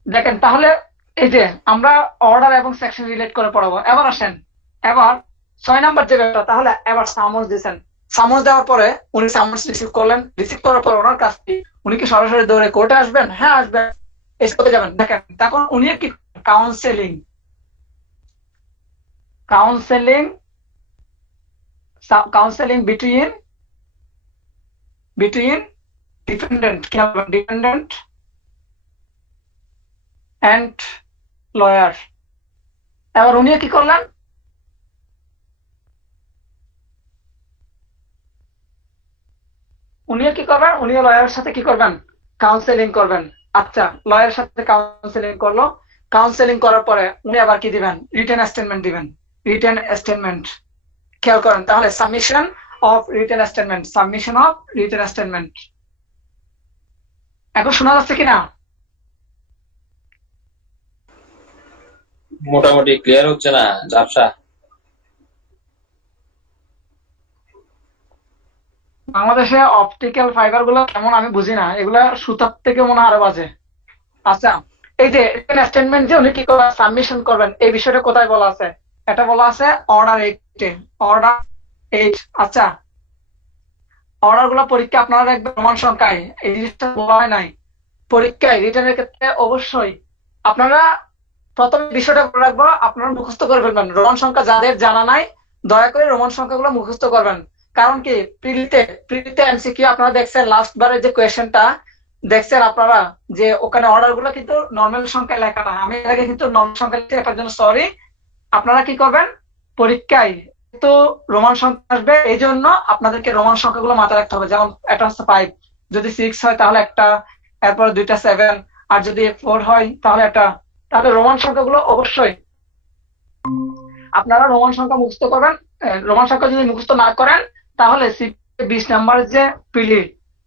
দেখেন তাহলে এই যে আমরা অর্ডার এবং সেকশন রিলেট করে পড়াবো। এবার আসেন, এবার 6 নাম্বার যে ব্যাপারটা, তাহলে এবার সামন্স দিয়েছেন। সামন্স দেওয়ার পরে উনি সামন্স রিসিভ করলেন। রিসিভ করার পর ওনার কাছ থেকে উনি কি সরাসরি দৌড়ে কোর্টে আসবেন? হ্যাঁ আসবেন, এসে কোর্টে যাবেন। দেখেন তখন উনি কি counselling between dependent and lawyer। এবার উনিও কি করলেন, উনিও লয়ারের সাথে কি করবেন, কাউন্সেলিং করবেন। আচ্ছা লয়ারের সাথে কাউন্সেলিং করলো। কাউন্সেলিং করার পরে উনি আবার কি দিবেন, রিটেন স্টেটমেন্ট দিবেন। রিটেন স্টেটমেন্ট খেয়াল করেন তাহলে, সাবমিশন অফ রিটেন স্টেটমেন্ট। এখন শোনা যাচ্ছে কিনা? মোটামুটি ক্লিয়ার হচ্ছে না, ঝাপসা। বাংলাদেশে অপটিক্যাল ফাইবার গুলো কেমন আমি বুঝি না, এগুলা সুতার থেকে মনে হয় আরো বাজে। আচ্ছা, এই যে স্টেটমেন্ট যে উনি কি করে সাবমিশন করবেন এই বিষয়টা কোথায় বলা আছে? এটা বলা আছে অর্ডার 8-এ। অর্ডার 8। আচ্ছা, অর্ডার গুলো পরীক্ষা আপনারা দেখবেন প্রমাণ সংখ্যায়, এই জিনিসটা বলা হয় নাই। পরীক্ষায় রিটার্নের ক্ষেত্রে অবশ্যই আপনারা প্রথম বিষয়টা বলে রাখবো, আপনারা মুখস্থ করে ফেলবেন। রোমান সংখ্যা যাদের জানা নাই দয়া করে রোমান সংখ্যাগুলো মুখস্থ করবেন। কারণ কি, প্রিলিতে এমসিকিউ আপনারা দেখছেন, লাস্ট বারে যে কোয়েশ্চেনটা দেখছেন আপনারা, যে ওখানে অর্ডার গুলো কিন্তু নর্মাল সংখ্যায় লেখা না। আমি এর আগে কিন্তু নর্মাল সংখ্যা লিখতে এটার জন্য সরি। আপনারা কি করবেন, পরীক্ষায় তো রোমান সংখ্যা আসবে, এই জন্য আপনাদেরকে রোমান সংখ্যাগুলো মাথায় রাখতে হবে। যেমন এটা হচ্ছে 5, যদি 6 হয় তাহলে একটা, এরপর দুইটা 7, আর যদি 4 হয় তাহলে একটা। তাহলে রোমান সংখ্যাগুলো অবশ্যই আপনারা রোমান সংখ্যা মুখস্থ করবেন। রোমান সংখ্যা যদি মুখস্থ না করেন তাহলে 20 নাম্বার যে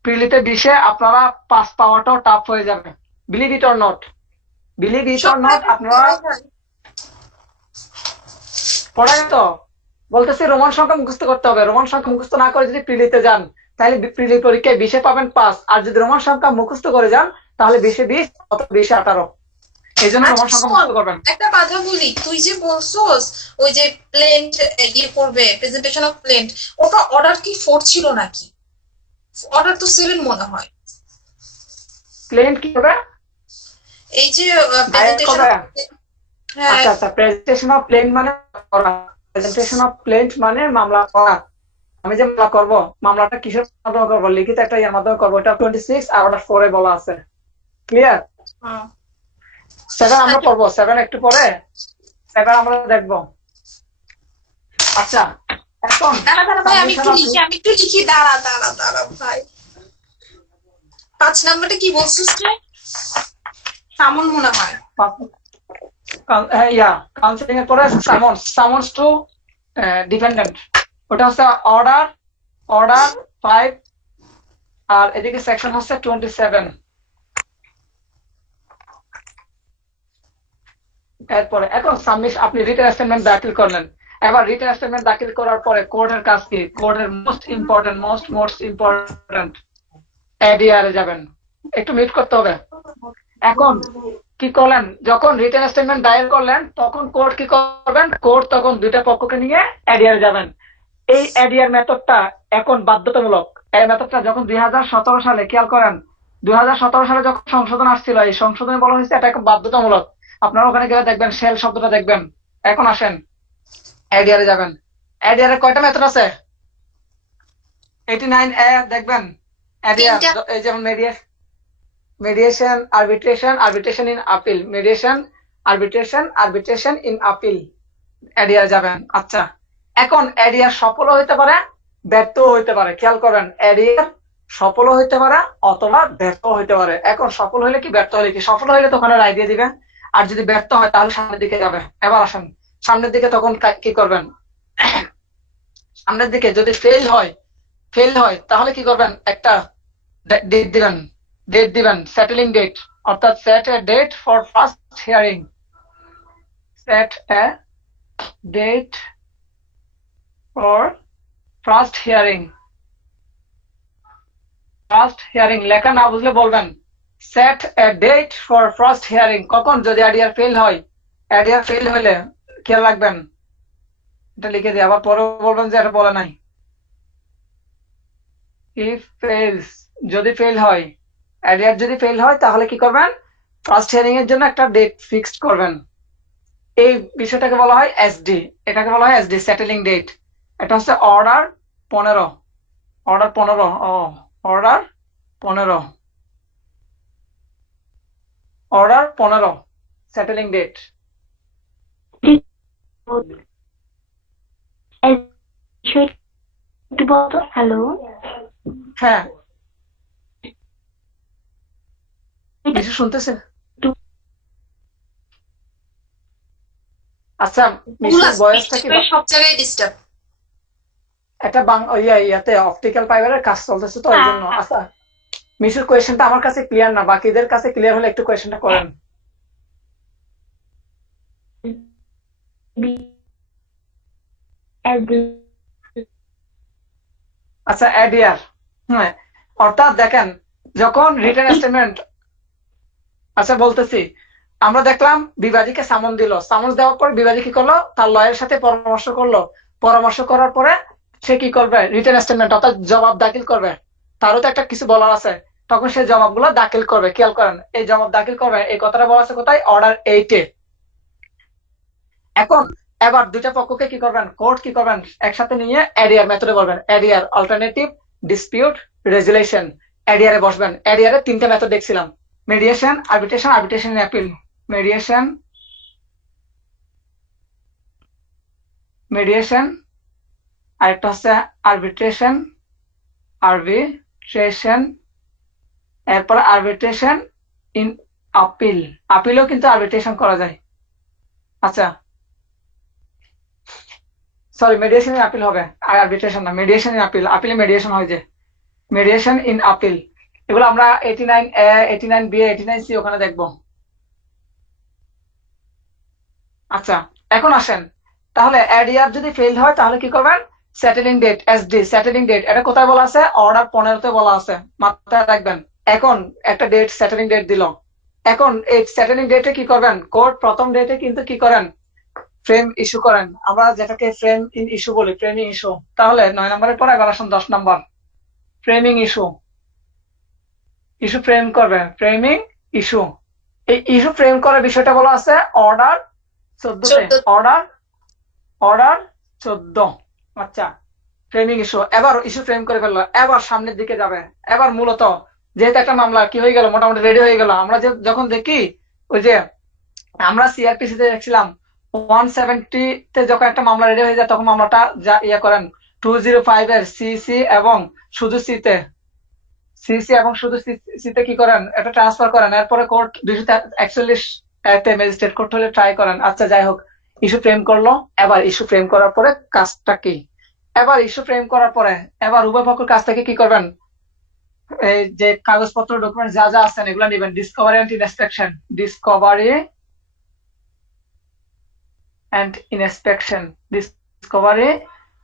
প্রিলিতে 20-এ আপনারা 5 পাওয়াটাও টাফ হয়ে যাবে। বিলিভ ইট অর নট, আপনারা পড়েন তো। বলতেছি রোমান সংখ্যা মুখস্থ করতে হবে। রোমান সংখ্যা মুখস্থ না করে যদি প্রিলিতে যান তাহলে প্রিলি পরীক্ষায় 20-এ পাবেন 5, আর যদি রোমান সংখ্যা মুখস্থ করে যান তাহলে 20-এ 20, অথবা 20-এ 18। এই জন্য রোমান সংখ্যা মুখস্থ করবেন। একটা কথা বলি, তুই যে বলছস ওই যে প্লেন্ট ইয়ে করবে, প্রেজেন্টেশন অফ প্লেন্ট, ওটা অর্ডার কি 4 ছিল নাকি? অর্ডার তো 7 মনে হয়। প্লেন কি হবে? এই যে প্রেজেন্টেশন, হ্যাঁ আচ্ছা আচ্ছা, প্রেজেন্টেশন অফ প্লেন মানে করা। প্রেজেন্টেশন অফ প্লেন মানে মামলা করা। আমি যে মামলা করব, মামলাটা কিসের মাধ্যমে করব? লিখিত একটা ইয়ার মাধ্যমে করব। এটা 26 আর অর্ডার 4-এ বলা আছে। ক্লিয়ার? 7 আমরা পড়বো, 7 একটু পরে 7 আমরা দেখবো। আচ্ছা, এখন দাঁড়া ভাই, আমি একটু লিখি দাঁড়া ভাই। 5 নাম্বারটা কি বলছিস রে? সামন মনে হয়। কাউন্সিলিং এর পরে সামন্স টু ডিপেন্ডেন্ট, ওটা হচ্ছে অর্ডার 5, আর এদিকে সেকশন হচ্ছে 27। এরপরে এখন সাবমিশন, আপনি রিটেন স্টেটমেন্ট দাখিল করলেন। এবার রিটেন স্টেটমেন্ট দাখিল করার পরে কোর্টের কাজ কি? কোর্টের মোস্ট ইম্পর্টেন্ট এডিআর এ যাবেন, একটু মিট করতে হবে। এখন কি করলেন, যখন রিটেন স্টেটমেন্ট দায়ের করলেন তখন কোর্ট কি করবেন? কোর্ট তখন দুইটা পক্ষকে নিয়ে এডিআর যাবেন। এই এডিআর মেথডটা এখন বাধ্যতামূলক। এই মেথডটা যখন 2017 সালে, খেয়াল করেন, 2017 সালে যখন সংশোধন আসছিল, এই সংশোধনে বলা হয়েছে এটা এখন বাধ্যতামূলক। আপনারা ওখানে গেলে দেখবেন শেল শব্দটা দেখবেন। এখন আসেন এডিআর এ যাবেন। এডিআর এর কয়টা মেথড আছে? 89A দেখবেন এডিআর, এই যেমন mediation, arbitration in appeal, arbitration in appeal, ADR যাবেন। আচ্ছা, এখন এডিআর সফল হইতে পারে, ব্যর্থ হইতে পারে। খেয়াল করেন, এডিআর সফল হইতে পারে অথবা ব্যর্থ হইতে পারে। এখন সফল হইলে কি, ব্যর্থ হইলে কি? সফল হইলে তো ওখানে রায় দিয়ে দিবে, আর যদি ব্যর্থ হয় তাহলে সামনের দিকে যাবে। এবার আসেন সামনের দিকে, তখন কি করবেন? সামনের দিকে যদি ফেল হয় তাহলে কি করবেন? একটা ডেট দিবেন, সেটেলিং ডেট, অর্থাৎ set a date for first hearing. Set a date for first hearing লেখা না বুঝলে বলবেন, set a date for first hearing. কখন? যদি এডিআর ফেল হয়। এডিআর ফেল হইলে খেয়াল রাখবেন, এটা লিখে দিই, আবার পরে বলবেন যে এটা বলে নাই। ইফ ফেলস, যদি ফেল হয়, এডিআর যদি ফেল হয় তাহলে কি করবেন? ফার্স্ট হিয়ারিং এর জন্য একটা ডেট ফিক্সড করবেন। এই বিষয়টাকে বলা হয় এসডি, এটাকে বলা হয় এসডি, সেটেলিং ডেট। এটা হচ্ছে অর্ডার 15, সেটেলিং ডেট। হ্যালো, হ্যাঁ, কিছু শুনতেছেন? আচ্ছা, মিশের বয়সটা কি? সব জায়গায় ডিস্টার্ব। এটা ইয়াতে অপটিক্যাল ফাইবারের কাজ চলতেছে তো, এই জন্য। আচ্ছা, মিশুর কোয়েশ্চেনটা আমার কাছে ক্লিয়ার না, বাকিদের কাছে ক্লিয়ার হলে একটু কোয়েশ্চেনটা করেন। আচ্ছা অ্যাডিয়ার, হ্যাঁ, অর্থাৎ দেখেন যখন রিটেন স্টেটমেন্ট, আচ্ছা বলতেছি, আমরা দেখলাম বিবাদীকে সামন দিল, সামন দেওয়ার পর বিবাদী কি করলো, তার লয়ের সাথে পরামর্শ করলো, পরামর্শ করার পরে সে কি করবে, রিটেন স্টেটমেন্ট অর্থাৎ জবাব দাখিল করবে। তারও তো একটা কিছু বলার আছে, তখন সে জবাবগুলো দাখিল করবে। খেয়াল করেন, এই জবাব দাখিল করবে, এই কথাটা বলা আছে কোথায়, অর্ডার 8-এ। এখন এবার দুইটা পক্ষকে কি করবেন, কোর্ট কি করবেন, একসাথে নিয়ে এডিআর মেথডে বলবেন, ADR alternative dispute resolution, ADR এ বসবেন। এডিআর এর তিনটা মেথড দেখছিলাম, mediation, arbitration, arbitration in appeal. Mediation, mediation, আরেকটা হচ্ছে আরবিট্রেশন, আরবিট্রেশন, এরপর আরবিট্রেশন ইন আপিল। আপিলও কিন্তু আরবিট্রেশন করা যায়। আচ্ছা সরি, মেডিয়েশন ইন আপিল হবে, আর আরবিট্রেশন না, মেডিয়েশন ইন আপিল। আপিলে মেডিয়েশন হয় যে, মেডিয়েশন ইন আপিল। এগুলো আমরা 89A, 89B, 89C ওখানে দেখবো। আচ্ছা এখন আসেন, তাহলে এডিআর যদি ফেল হয় তাহলে কি করবেন, settling date, SD, settling date, এটা কোথায় বলা আছে, অর্ডার 15-তে বলা আছে, মাথায় রাখবেন। এখন একটা ডেট, সেটেলিং ডেট দিল, এখন এই সেটেলিং ডেটে কি করবেন, কোর্ট প্রথম ডেটে কিন্তু কি করেন, ফ্রেম ইস্যু করেন, আমরা যেটাকে ফ্রেম ইন ইস্যু বলি, ফ্রেমিং ইস্যু। তাহলে 9 নম্বরের পর এবার আসুন 10 নম্বর, ফ্রেমিং ইস্যু। ইস্যু ফ্রেম করবে, ফ্রেমিং ইস্যু। এই ইস্যু ফ্রেম করার বিষয়টা বলা আছে অর্ডার 14-তে, 14 অর্ডার 14। আচ্ছা ফ্রেমিং ইস্যু, এবার ইস্যু ফ্রেম করে ফেললো, এবার সামনের দিকে যাবে। এবার মূলত যেহেতু একটা মামলা কি হয়ে গেল, মোটামুটি রেডি হয়ে গেল, আমরা যখন দেখি ওই যে আমরা সিআরপিসি তে দেখছিলাম 170-তে যখন একটা মামলা রেডি হয়ে যায় তখন মামলাটা যা ইয়ে করেন 205 এর সিসি এবং শুধু সিতে, সিসি এবং শুধু সিতে কি করেন, এটা ট্রান্সফার করেন। এরপরে কোর্ট 241 ম্যাজিস্ট্রেট কোর্ট হলে ট্রাই করেন। আচ্ছা যাই হোক, ইস্যু ফ্রেম করলো, এবার ইস্যু ফ্রেম করার পরে কাজটা কি, এবার ইস্যু ফ্রেম করার পরে এবার উভয় পক্ষের কাছ থেকে কি করবেন, এই যে কাগজপত্র ডকুমেন্ট যা যা আছেন এগুলো নেবেন, discovery and inspection, discovery and inspection, discovery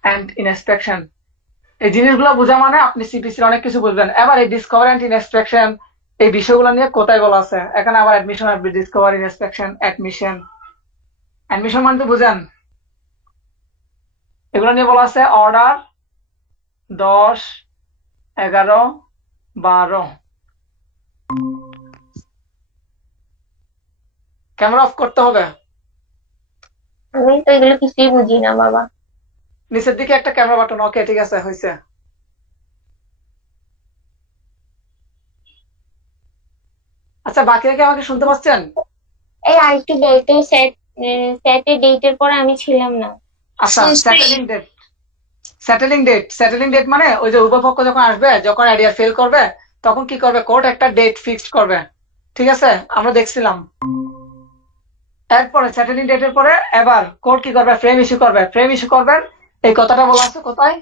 and inspection. এই জিনিসগুলো বোঝা মানে আপনি সিপিসির অনেক কিছু বুঝবেন। এবার এই ডিসকভারি এন্ড ইনস্পেকশন এই বিষয়গুলো নিয়ে কোথায় বলা আছে, এখানে আবার অ্যাডমিশন আসবে, ডিসকভারি, ইনস্পেকশন, অ্যাডমিশন। অ্যাডমিশন মানে তো বুঝেন, এগুলো নিয়ে বলা আছে অর্ডার 10, 11, 12। ক্যামেরা অফ করতে হবে, আমি তো এগুলো কিছুই বুঝি না বাবা। নিচের দিকে একটা ক্যামেরা বাটন, ওকে ঠিক আছে হয়েছে। আচ্ছা বাকিরা কি আমাকে শুনতে পাচ্ছেন? এই আর একটু বলতো, স্যাটের ডেটের পরে আমি ছিলাম না। আচ্ছা শুনছি। সেটেলিং ডেট, সেটেলিং ডেট মানে ওই যে উভয় পক্ষ যখন আসবে, যখন আইডিয়া ফেল করবে তখন কি করবে, কোর্ট একটা ডেট ফিক্সড করবে। ঠিক আছে, আমরা দেখছিলাম। এরপরে সেটেলিং ডেটের পরে এবার কোর্ট কি করবে, ফ্রেম ইস্যু করবে। ফ্রেম ইস্যু করবেন, এই কথাটা বলা আছে কোথায়,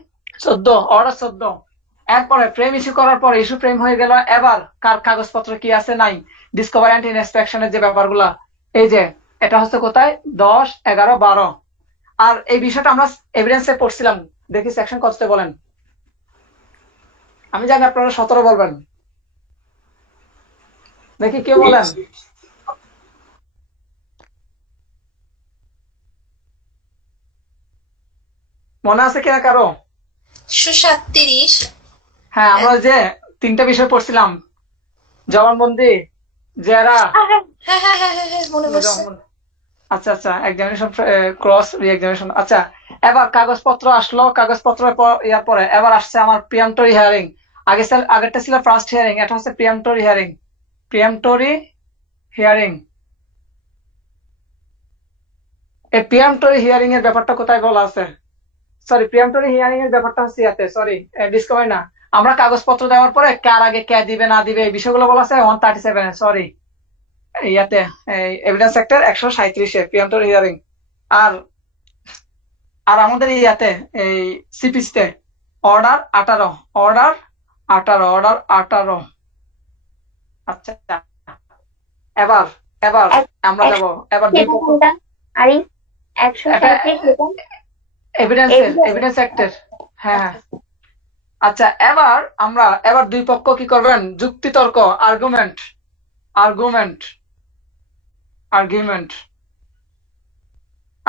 14, অর্ডার 14। এরপরে ফ্রেম ইস্যু করার পর ইস্যু ফ্রেম হয়ে গেল, এবার কার কাগজপত্র কি আছে নাই, ডিসকভারি এন্ড ইনস্পেকশনের যে ব্যাপারগুলা, এই যে এটা হচ্ছে কোথায় 10, 11, 12। আর এই বিষয়টা আমরা এভিডেন্সে পড়ছিলাম, দেখি সেকশন কততে বলেন, আমি জানি আপনারা 17 বলবেন, দেখি কেউ বলেন। মনে আছে কিনা কারো? 137। হ্যাঁ আমরা যে তিনটা বিষয় পড়ছিলাম, জবানবন্দি, জেরা, হ্যাঁ হ্যাঁ হ্যাঁ হ্যাঁ হ্যাঁ, মনে পড়ছে। আচ্ছা আচ্ছা, এক্সামিনেশন, ক্রস রি-এক্সামিনেশন। আচ্ছা এবার কাগজপত্র আসলো, কাগজপত্র ইয়ার পরে এবার আসছে আমার প্রিয়াম্পটরি হিয়ারিং। আগেরটা ছিল ফার্স্ট হিয়ারিং, এটা হচ্ছে প্রিয়াম্পটরি হিয়ারিং। প্রিয়াম্পটরি হিয়ারিং, এই প্রিয়াম্পটরি হিয়ারিং এর ব্যাপারটা কোথায় বলা আছে, সরি প্রিয়াম্পটরি হিয়ারিং এর ব্যাপারটা হচ্ছে ইয়াতে, সরি ডিসকভারি না, আমরা কাগজপত্র দেওয়ার পরে কার আগে কে দিবে না দিবে এই বিষয়গুলো বলা আছে 137, সরি ইয়াতে এভিডেন্স অ্যাক্টের 137-এ প্রিয়াম্পটরি হিয়ারিং। আর আর আমাদের ইয়াতে এই সিপিসিতে অর্ডার 18, অর্ডার 18, অর্ডার 18। আচ্ছা, এবার এবার আমরা যাব এবার দুই সেটা পক্ষ কোনটা? আরে অ্যাকশন এটা সাইড সেটা এভিডেন্স অ্যাক্টের। হ্যাঁ হ্যাঁ। আচ্ছা, এবার দুই পক্ষ কি করবেন? যুক্তিতর্ক, আর্গুমেন্ট আর্গুমেন্ট আর্গুমেন্ট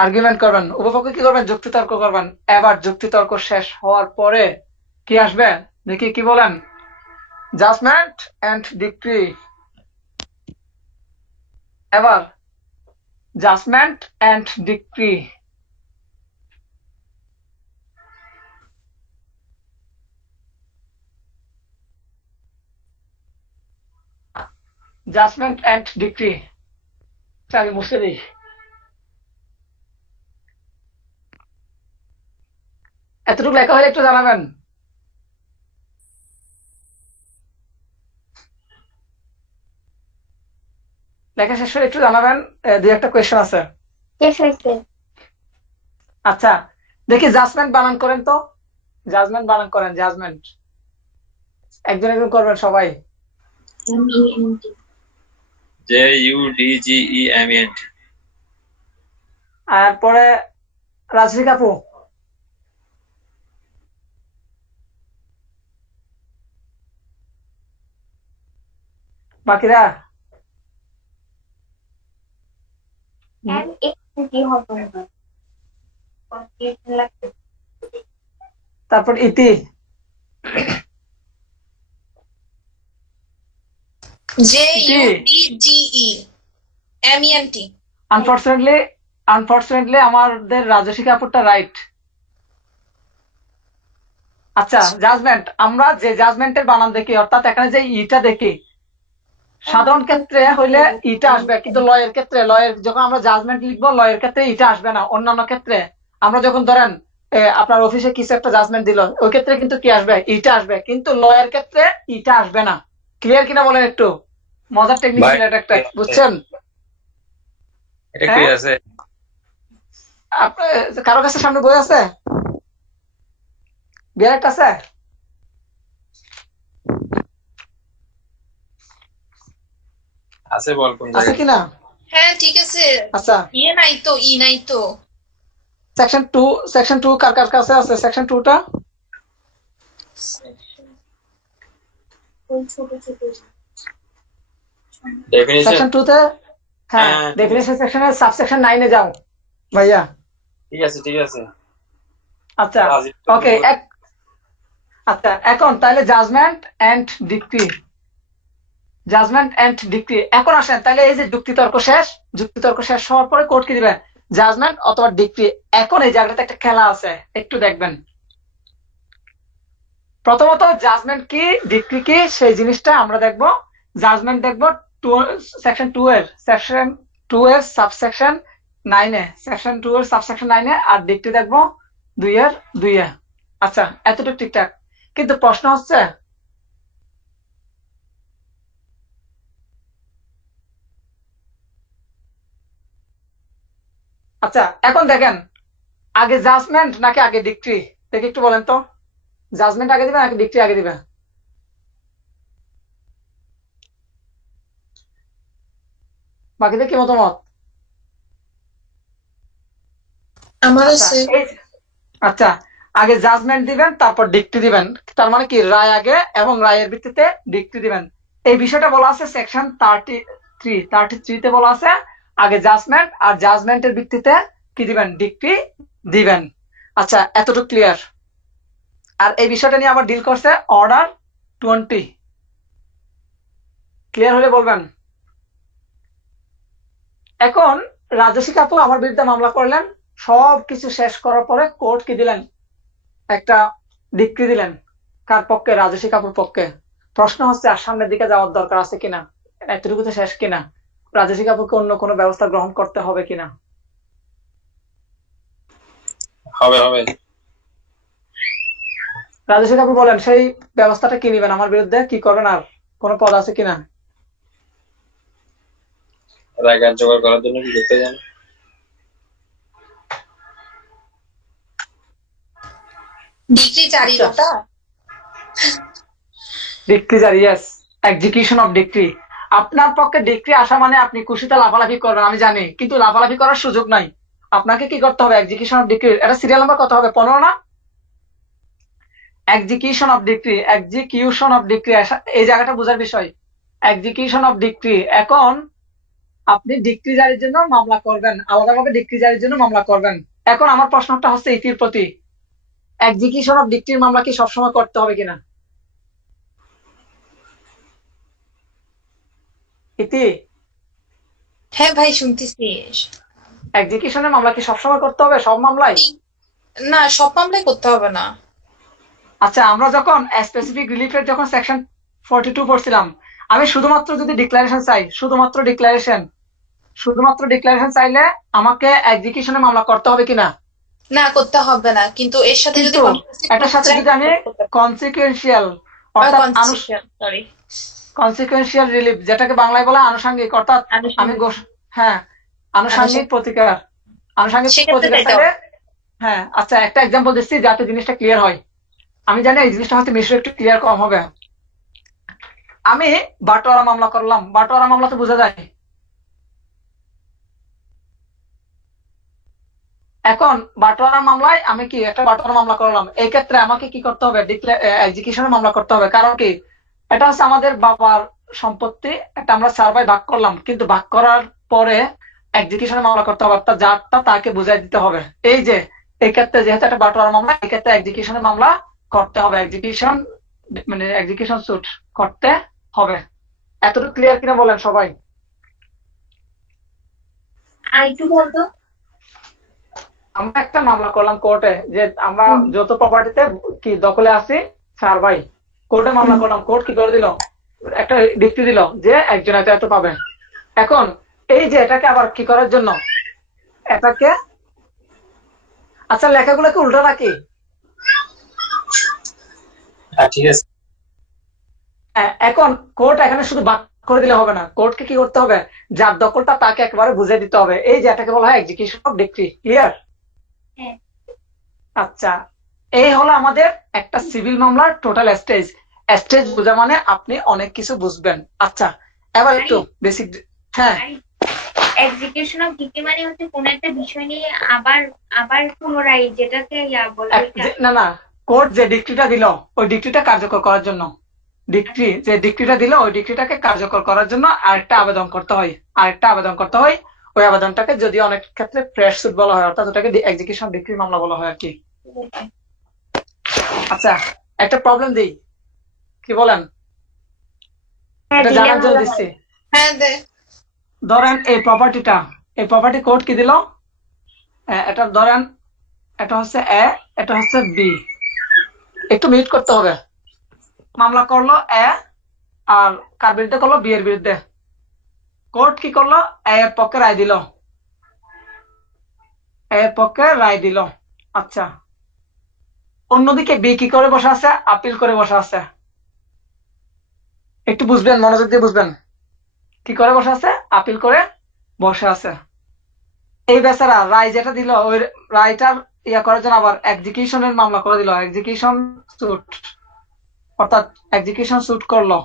আর্গুমেন্ট করবেন। উপপক্ষ কি করবেন? যুক্তিতর্ক করবেন। এবার যুক্তিতর্ক শেষ হওয়ার পরে কি আসবে দেখি, কি বলেন? Judgment and decree. এবার judgment and decree. Judgment and decree আগে মুছে দিই। এতটুকু লেখা হলে একটু জানাবেন। লেখা শেষ হলে একটু জানাবেন। দুই একটা কোয়েশ্চেন আছে। শেষ হয়েছে। আচ্ছা, দেখি জাজমেন্ট বানান করেন তো। জাজমেন্ট বানান করেন, জাজমেন্ট। একজন একজন করবেন সবাই। JUDGEMENT। আর পরে রাজশ্রী কাপু। বাকিরা কি হবে না? তারপর ইতি। JUDGEMENT। আনফরচুনেটলি আমাদের রাজস্বী কাপুরটা রাইট। আচ্ছা, জাজমেন্ট, আমরা যে জাজমেন্টের বানান দেখি, অর্থাৎ এখানে যে ইটা দেখি, সাধারণ ক্ষেত্রে হইলে ইটা আসবে, কিন্তু লয়ের ক্ষেত্রে, যখন আমরা জাজমেন্ট লিখবো, লয়ের ক্ষেত্রে ইটা আসবে না। অন্যান্য ক্ষেত্রে আমরা যখন ধরেন আপনার অফিসে কিছু একটা জাজমেন্ট দিল, ওই ক্ষেত্রে কিন্তু কি আসবে? ইটা আসবে, কিন্তু লয়ের ক্ষেত্রে ইটা আসবে না। ক্লিয়ার কিনা বলেন একটু? মজার টেকনিক ছিল এটা একটা, বুঝছেন? এটা কি আছে? কারো কাছে সামনে বই আছে? বিয়ার আছে? আছে, বল কোন আছে জায়গায়? কিনা? হ্যাঁ ঠিক আছে। আচ্ছা, ই নাই তো। সেকশন 2 কার কার কাছে আছে? সেকশন 2টা ডেফিনিশন। সেকশন 2তে, হ্যাঁ, হ্যাঁ, ডেফিনিশন সেকশনে সাবসেকশন 9 এ যাও ভাইয়া। ঠিক আছে। আচ্ছা, ওকে। আচ্ছা, এখন তাহলে জাজমেন্ট এন্ড ডিক্রি। এখন আসেন তাহলে, এই যে যুক্তিতর্ক শেষ হওয়ার পরে কোর্ট কি দিবেন? জাজমেন্ট অথবা ডিক্রি। এখন এই জায়গাটাতে একটা খেলা আছে, একটু দেখবেন। প্রথমত জাজমেন্ট কি, ডিক্রি কি, সেই জিনিসটা আমরা দেখব। জাজমেন্ট দেখব সেকশন 2 এর সাবসেকশন 9 এ, আর ডিক্রি দেখব 2 এ। আচ্ছা, এতটুকু ঠিকঠাক, কিন্তু প্রশ্ন হচ্ছে, আচ্ছা এখন দেখেন, আগে জাজমেন্ট নাকি আগে ডিক্রি? দেখি একটু বলেন তো, জাজমেন্ট আগে দিবে নাকি ডিক্রি আগে দিবে? বাকিদের কি মতামত? আমার আচ্ছা, আছে। আচ্ছা, আগে জাজমেন্ট দিবেন, তারপর ডিক্রি দিবেন। তার মানে কি, রায় আগে এবং রায়ের ভিত্তিতে ডিক্রি দিবেন। এই বিষয়টা বলা আছে সেকশন 33 তে বলা আছে আগে জাজমেন্ট, আর জাজমেন্টের ভিত্তিতে কি দিবেন? ডিক্রি দিবেন। আচ্ছা, এতটুকু ক্লিয়ার। আর এই বিষয়টা নিয়ে আবার ডিল করছে অর্ডার 20। ক্লিয়ার হলে বলবেন। এখন রাজস্বী কাপুর আমার বিরুদ্ধে মামলা করলেন, সব কিছু শেষ করার পরে কোর্ট কি দিলেন? একটা ডিক্রি দিলেন। কার পক্ষে? রাজস্বী কাপুর পক্ষে। প্রশ্ন হচ্ছে, আর সামনের দিকে যাওয়ার দরকার আছে কিনা? এতটুকুতে শেষ কিনা? রাজস্বী কাপুরকে অন্য কোনো ব্যবস্থা গ্রহণ করতে হবে কিনা? হবে। রাজস্বী কাপুর বলেন, সেই ব্যবস্থাটা কি নিবেন? আমার বিরুদ্ধে কি করবেন? আর কোনো পদ আছে কিনা? রায় কার্যকর করার জন্য কি করতে জানো? ডিগ্রি জারি, ওটা ডিক্রি জারি, ইয়েস, এক্সিকিউশন অফ ডিক্রি। আপনার পক্ষে ডিগ্রি আসা মানে আপনি খুশিতে লাফালাফি করবেন আমি জানি, কিন্তু লাফালাফি করার সুযোগ নাই। আপনাকে কি করতে হবে, এক্সিকিউশন অফ ডিগ্রি, এটা সিরিয়াল নাম্বার কত হবে, 15 না? Execution of degree, execution of degree, এই জায়গাটা বোঝার বিষয়। এক্সিকিউশন অফ ডিগ্রি, এখন আপনি ডিগ্রি জারির জন্য মামলা করবেন, আলাদাভাবে ডিগ্রি জারির জন্য মামলা করবেন। এখন আমার প্রশ্নটা হচ্ছে ইতির প্রতি, এক্সিকিউশন অফ ডিগ্রির মামলা কি সবসময় করতে হবে কিনা? ইতি, হ্যাঁ ভাই শুনতেছি। এক্সিকিউশনের মামলা কি সবসময় করতে হবে সব মামলায়? না, সব মামলাই করতে হবে না। আচ্ছা, আমরা যখন স্পেসিফিক রিলিফের যখন সেকশন 42 পড়ছিলাম, আমি শুধুমাত্র যদি ডিক্লারেশন চাই, শুধুমাত্র ডিক্লারেশন চাইলে আমাকে এক্সিকিউশনের মামলা করতে হবে কিনা? না, করতে হবে না, কিন্তু এর সাথে যদি কিন্তু এটার সাথে যদি আমি কনসিকুয়েন্সিয়াল অর্থাৎ সরি কনসিকুয়েন্সিয়াল রিলিফ, যেটাকে বাংলায় বলা আনুষঙ্গিক, অর্থাৎ আমি হ্যাঁ আনুষঙ্গিক প্রতিকার, আনুষঙ্গিক সেক্ষেত্রে প্রতিকার তাই চাইলে, হ্যাঁ আচ্ছা একটা এক্সাম্পল দিচ্ছি যাতে জিনিসটা ক্লিয়ার হয়। আমি জানি এই জিনিসটা হয়তো মিশ্র একটু ক্লিয়ার কম হবে। আমি বাটোয়ারা মামলা করলাম, বাটোয়ারা মামলা তো বোঝা যায়। এখন বাটোয়ারা মামলায় আমি কি একটা বাটোয়ারা মামলা করলাম, এই ক্ষেত্রে আমাকে কি করতে হবে, এক্সিকিউশনের মামলা করতে হবে। কারণ কি, এটা হচ্ছে আমাদের বাবার সম্পত্তি, এটা আমরা সার্ভাই ভাগ করলাম, কিন্তু ভাগ করার পরে এক্সিকিউশনের মামলা করতে হবে, অর্থাৎ যারটা তাকে বুঝাই দিতে হবে। এই যে এই ক্ষেত্রে যেহেতু একটা বাটোয়ারা মামলা, এই ক্ষেত্রে এক্সিকিউশনের মামলা করতে হবে, এক্সিকিউশন মানে এক্সিকিউশন সুট করতে হবে। এতটুকু ক্লিয়ার কিনা বলেন সবাই? আর একটু বলতো। আমরা একটা মামলা করলাম কোর্টে, যে আমরা যত প্রপার্টিতে কি দখলে আছি সার্ভাই, কোর্টে মামলা করলাম। কোর্ট কি করে দিল, একটা ডিক্রি দিল যে একজন এত এত পাবে। এখন এই যে এটাকে আবার কি করার জন্য, এটাকে আচ্ছা লেখাগুলোকে উল্টো রাখি, ঠিক আছে। এখন কোর্ট এখানে শুধু বাক করে দিলে হবে না, কোর্টকে কি করতে হবে, যার দখলটা তাকে একেবারে বুঝিয়ে দিতে হবে। এই যে এটাকে বলা হয় এক্সিকিউশন অফ ডিক্রি। ক্লিয়ার? হ্যাঁ। আচ্ছা, এই হলো আমাদের একটা সিভিল মামলার টোটাল স্টেজ। স্টেজ বোঝা মানে আপনি অনেক কিছু বুঝবেন। আচ্ছা, এবার একটু বেসিক। হ্যাঁ, এক্সিকিউশন অফ ডিগ্রি মানে হচ্ছে কোন একটা বিষয় নিয়ে আবার আবার পুনরায় যেটাকে বলে না না, কোর্ট যে ডিক্রিটা দিল ওই ডিক্রিটা কার্যকর করার জন্য, ডিক্রি যে ডিক্রিটা দিল ওই ডিক্রিটাকে কার্যকর করার জন্য আরেকটা আবেদন করতে হয়, ওই আবেদনটাকে যদি অনেক ক্ষেত্রে ফ্রেশ সুট বলা হয়, অর্থাৎ ওটাকে এক্সিকিউশন ডিক্রি মামলা বলা হয় আর কি। আচ্ছা, একটা প্রবলেম দিই, কি বলেন? এটা জানার জন্য দিচ্ছি। হ্যাঁ দে। ধরেন এই প্রপার্টি কোড কি দিল, এটা ধরেন এটা হচ্ছে এ, এটা হচ্ছে বি। একটু মিট করতে হবে। মামলা করলো এ, আর কার বিরুদ্ধে করলো, বি এর বিরুদ্ধে। কোর্ট কি করলো, এ এর পক্ষে রায় দিল, আচ্ছা, অন্যদিকে বি কি করে বসে আছে, আপিল করে বসে আছে। একটু বুঝবেন, মনোযোগ দিয়ে বুঝবেন, কি করে বসে আছে, আপিল করে বসে আছে। এই বেচারা রায় যেটা দিল ওই রায়টার ইয়া করার জন্য আবার এক্সিকিউশনের মামলা করে দিল, এক্সিকিউশন সুট, অর্থাৎ এক্সিকিউশন সুট করলো।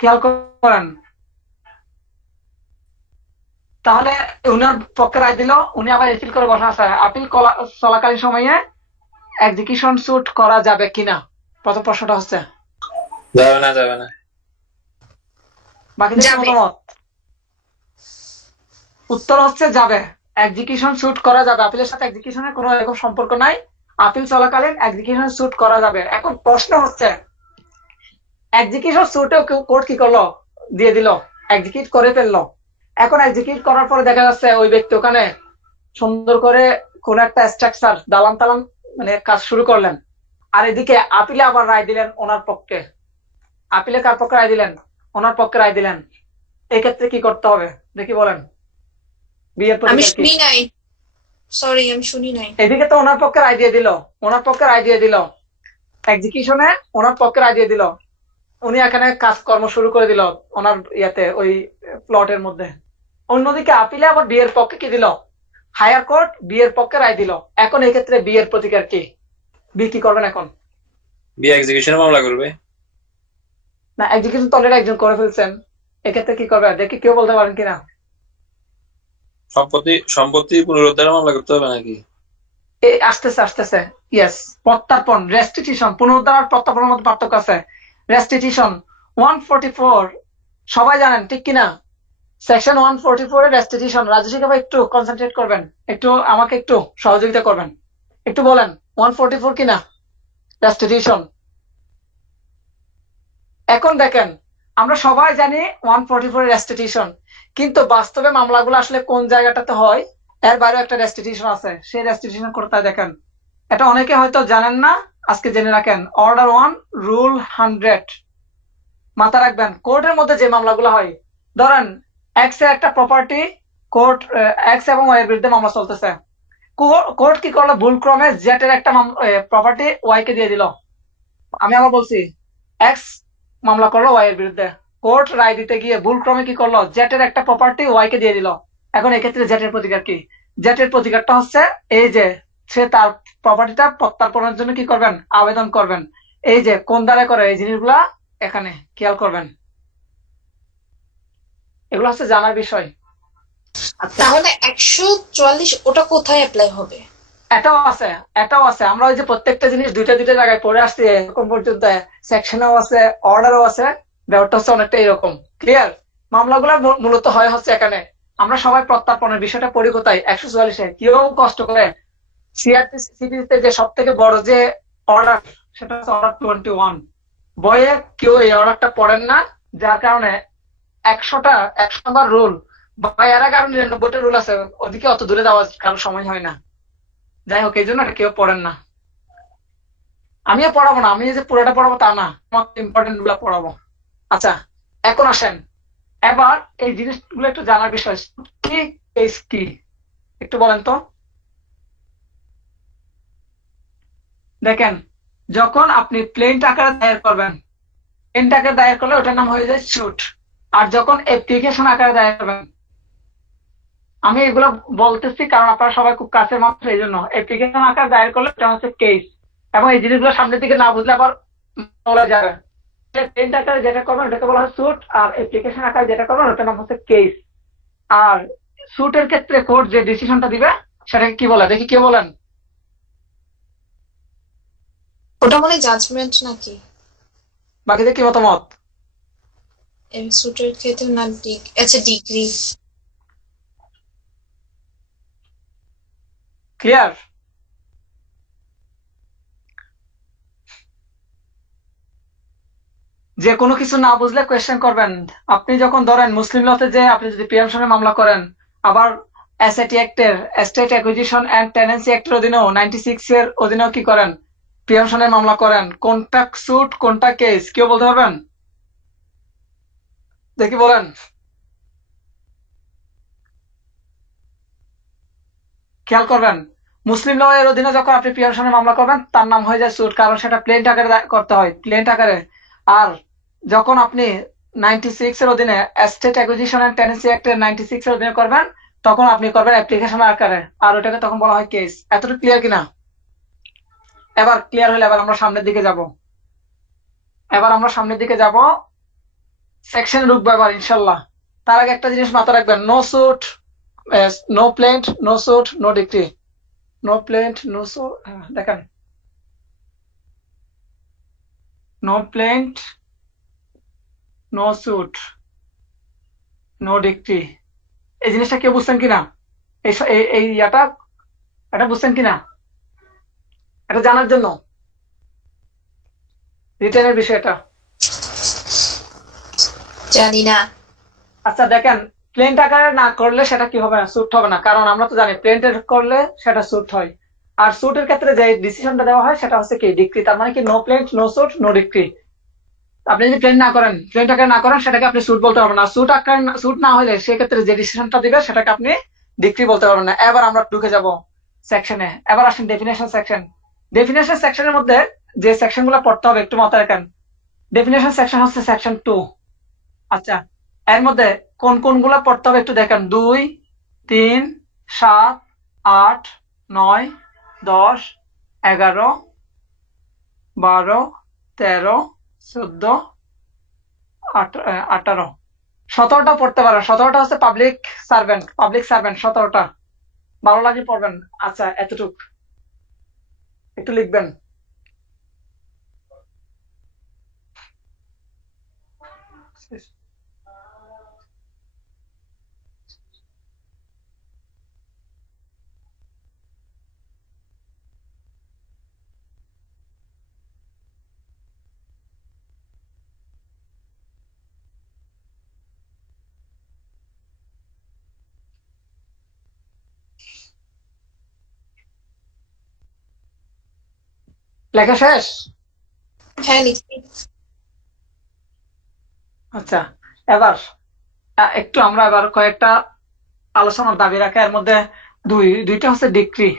খেয়াল করেন, তাহলে উনার পক্ষে রায় দিল, উনি আবার আপিল করে বসা আছে। আপিল চলাকালীন সময়ে এক্সিকিউশন সুট করা যাবে কিনা, প্রথম প্রশ্নটা হচ্ছে। যাবে না। বাকিদের মতামত? উত্তর হচ্ছে যাবে, এক্সিকিউশন সুট করা যাবে। আপিলের সাথে এক্সিকিউশনের কোনো এরকম সম্পর্ক নাই, আপিল চলাকালীন এক্সিকিউশন সুট করা যাবে। এখন প্রশ্ন হচ্ছে, এক্সিকিউশন সুটেও কোর্ট কি করলো, দিয়ে দিল, এক্সিকিউট করে ফেললো। এখন এক্সিকিউট করার পরে দেখা যাচ্ছে ওই ব্যক্তি ওখানে সুন্দর করে কোন একটা স্ট্রাকচার দালান তালান মানে কাজ শুরু করলেন, আর এদিকে আপিলে আবার রায় দিলেন ওনার পক্ষে। আপিলে কার পক্ষে রায় দিলেন, ওনার পক্ষে রায় দিলেন। এই ক্ষেত্রে কি করতে হবে দেখি বলেন? বিয়ের আমি শুনি নাই, সরি আমি শুনি নাই। এদিকে তো ওনার পক্ষে রায় দিয়ে দিল, এক্সিকিউশনে ওনার পক্ষে রায় দিয়ে দিল, উনি এখানে কাজকর্ম শুরু করে দিল ওনার ইয়াতে ওই প্লটের মধ্যে। অন্যদিকে আপিলে আবার বিয়ের পক্ষে কি দিল, হায়ার কোর্ট বিয়ের পক্ষে রায় দিল। এখন এই ক্ষেত্রে বিয়ের প্রতিকার কি, বি কি করবেন এখন? বি এক্সিকিউশনের মামলা করবে। না, এক্সিকিউশন তো অলরেডি একজন করে ফেলছেন, এক্ষেত্রে কি করবে দেখি কেউ বলতে পারেন কিনা। সম্পত্তি পুনরুদ্ধারের মামলা করতে হবে নাকি? এই আসতেছে আসতেছে, ইয়েস। প্রত্যার্পণ, রেস্টিটিউশন, পুনরুদ্ধার আর প্রত্যার্পণের মধ্যে পার্থক্য আছে। রেস্টিটিউশন 144 সবাই জানেন ঠিক কিনা? সেকশন 144 এর রেস্টিটিউশন। রাজস্বী ভাই একটু কনসেন্ট্রেট করবেন, একটু আমাকে একটু সহযোগিতা করবেন, একটু বলেন 144 কিনা রেস্টিটিউশন। এখন দেখেন, আমরা সবাই জানি 144 রেস্টিটিউশন, কিন্তু বাস্তবে মামলাগুলো আসলে কোন জায়গাটাতে হয় এর বাইরে একটা রেস্টিটিউশন আছে। সেই রেস্টিটিউশন কোথায় দেখেন, এটা অনেকে হয়তো জানেন না, আজকে জেনে রাখেন। অর্ডার 1 রুল 100 মাথা রাখবেন। কোর্টের মধ্যে যে মামলাগুলো হয়, ধরেন এক্স এর একটা প্রপার্টি, কোর্ট এক্স এবং ওয়াই এর বিরুদ্ধে মামলা চলতেছে। কোর্ট কি করলো, ভুল ক্রমে জেড এর একটা প্রপার্টি ওয়াই কে দিয়ে দিল। আমি আবার বলছি, এক্স মামলা করলো ওয়াই এর বিরুদ্ধে, কোর্ট রায় দিতে গিয়ে ভুল ক্রমে কি করলো, জেড এর একটা প্রপার্টি ওয়াই কে দিয়ে দিল। এখন এক্ষেত্রে জেড এর প্রতিকার কি? জেড এর প্রতিকারটা হচ্ছে এই যে সে তার প্রপার্টিটা প্রত্যার্পণের জন্য কি করবেন, আবেদন করবেন। এই যে কোন দ্বারা করে এই জিনিসগুলা এখানে খেয়াল করবেন, এগুলো হচ্ছে জানার বিষয়। আচ্ছা, তাহলে 144 ওটা কোথায় অ্যাপ্লাই হবে? এটাও আছে, এটাও আছে। আমরা ওই যে প্রত্যেকটা জিনিস দুইটা দুইটা জায়গায় পড়ে আসছি এখন পর্যন্ত, সেকশনেও আছে, অর্ডারও আছে। ব্যাপারটা হচ্ছে অনেকটা এরকম। ক্লিয়ার? মামলাগুলো মূলত হয় হচ্ছে এখানে। আমরা সবাই প্রত্যার্পণের বিষয়টা পড়ি কোথায়, 144-এ। কেউ কষ্ট করে সিআরপিসিতে যে সব থেকে বড় যে অর্ডার, সেটা হচ্ছে অর্ডার 21। বইয়ে কেউ এই অর্ডারটা পড়েন না, যার কারণে 100 নম্বর রুল বা এর আগে আরো 99টা রুল আছে, ওদিকে অত দূরে যাওয়ার কারো সময় হয় না। যাই হোক, এই জন্য এটা কেউ পড়েন না। আমিও পড়াবো না, আমি যে পুরোটা পড়াবো তা না, ইম্পর্টেন্ট গুলা পড়াবো। আচ্ছা, এখন আসেন, এবার এই জিনিসগুলো একটু জানার বিষয়। কি কেস কি একটু বলেন তো। দেখেন, যখন আপনি প্লেন আকারে দায়ের করবেন, প্লেন আকারে দায়ের করলে ওটার নাম হয়ে যায় স্যুট। আর যখন অ্যাপ্লিকেশন আকারে দায়ের করবেন, আমি এগুলো বলতেছি কারণ আপনারা সবাই খুব কাছের মাত্র, এই জন্য অ্যাপ্লিকেশন আকারে দায়ের করলে এটা হচ্ছে কেস। এবং এই জিনিসগুলো সামনের দিকে না বুঝলে আবার বলা যাবে। প্লেন আকারে যেটা করবেন ওটাকে বলা হয় স্যুট, আর অ্যাপ্লিকেশন আকারে যেটা করবেন ওটার নাম হচ্ছে কেস। আর স্যুটের ক্ষেত্রে কোর্ট যে ডিসিশনটা দিবে সেটাকে কি বলে দেখি, কে বলেন? ওটা মানে জাজমেন্ট নাকি? বাকিদের কি মতামত? সুটের ক্ষেত্রে না আচ্ছা ডিগ্রি। ক্লিয়ার? যে কোনো কিছু না বুঝলে কোয়েশ্চেন করবেন। আপনি যখন ধরেন মুসলিম লতে যে আপনি যদি প্রিয়ামশনের মামলা করেন, আবার এসএটি অ্যাক্টের, এস্টেট অ্যাকুইজিশন এন্ড টেনেন্সি অ্যাক্টের অধীনেও 96 এর অধীনেও কি করেন, প্রিয়ামশনের মামলা করেন। কোনটা স্যুট কোনটা কেস কেউ বলতে পারবেন? দেখি বলেন, খেয়াল করবেন। মুসলিম ল এর অধীনে যখন আপনি প্রিয়ামশনের মামলা করবেন তার নাম হয়ে যায় স্যুট, কারণ সেটা প্লেন আকারে করতে হয়, প্লেন আকারে। আর যখন আপনি 96 এর অধীনে এস্টেট অ্যাকুইজিশন এন্ড টেনেন্সি অ্যাক্টের 96 এর অধীনে করবেন, তখন আপনি করবেন অ্যাপ্লিকেশন আকারে, আর ওটাকে তখন বলা হয় কেস। এতটুকু ক্লিয়ার কিনা? এবার ক্লিয়ার হলে এবার আমরা সামনের দিকে যাব। সেকশন ঢুকবো এবার ইনশাল্লাহ। তার আগে একটা জিনিস মাথায় রাখবেন, no suit, no plaint, no suit, no decree. No plaint, no suit, দেখেন, no plaint, no suit, no decree. এই জিনিসটা কেউ বুঝছেন কিনা? এই এটা বুঝছেন কিনা? এটা জানার জন্য রিটেনের বিষয়টা। জানি না। আচ্ছা দেখেন, প্লেন আকারে না করলে সেটা কি হবে না, স্যুট হবে না, কারণ আমরা তো জানি প্লেন্টের করলে সেটা স্যুট হয়। আর স্যুটের ক্ষেত্রে যে ডিসিশনটা দেওয়া হয় সেটা হচ্ছে কি ডিক্রি। তার মানে কি no plaint, no suit, no decree. আপনি যদি প্লেন আকারে না করেন সেটাকে আপনি স্যুট বলতে পারবেন না। স্যুট না হলে সেক্ষেত্রে যে ডিসিশনটা দিবে সেটাকে আপনি ডিক্রি বলতে পারবেন না। এবার আমরা ঢুকে যাব সেকশনে। এবার আসেন ডেফিনেশন সেকশন। ডেফিনেশন সেকশনের মধ্যে যে সেকশন গুলো পড়তে হবে একটু মাথায় রাখেন। ডেফিনেশন সেকশন হচ্ছে সেকশন 2। আচ্ছা, এর মধ্যে কোন কোনগুলো পড়তে হবে একটু দেখেন। 2, 3, 7, 8, 9, 10, 11, 12, 13, 14, 18, 17টা পড়তে পারেন। 17টা হচ্ছে পাবলিক সার্ভেন্ট, 17টা ভালো লাগে পড়বেন। আচ্ছা, এতটুক একটু লিখবেন। লেখা শেষ? হ্যাঁ, লিখছি। আচ্ছা, এবার একটু আমরা এবার কয়েকটা আলোচনার দাবি রাখি। এর মধ্যে দুইটা হচ্ছে ডিক্রি।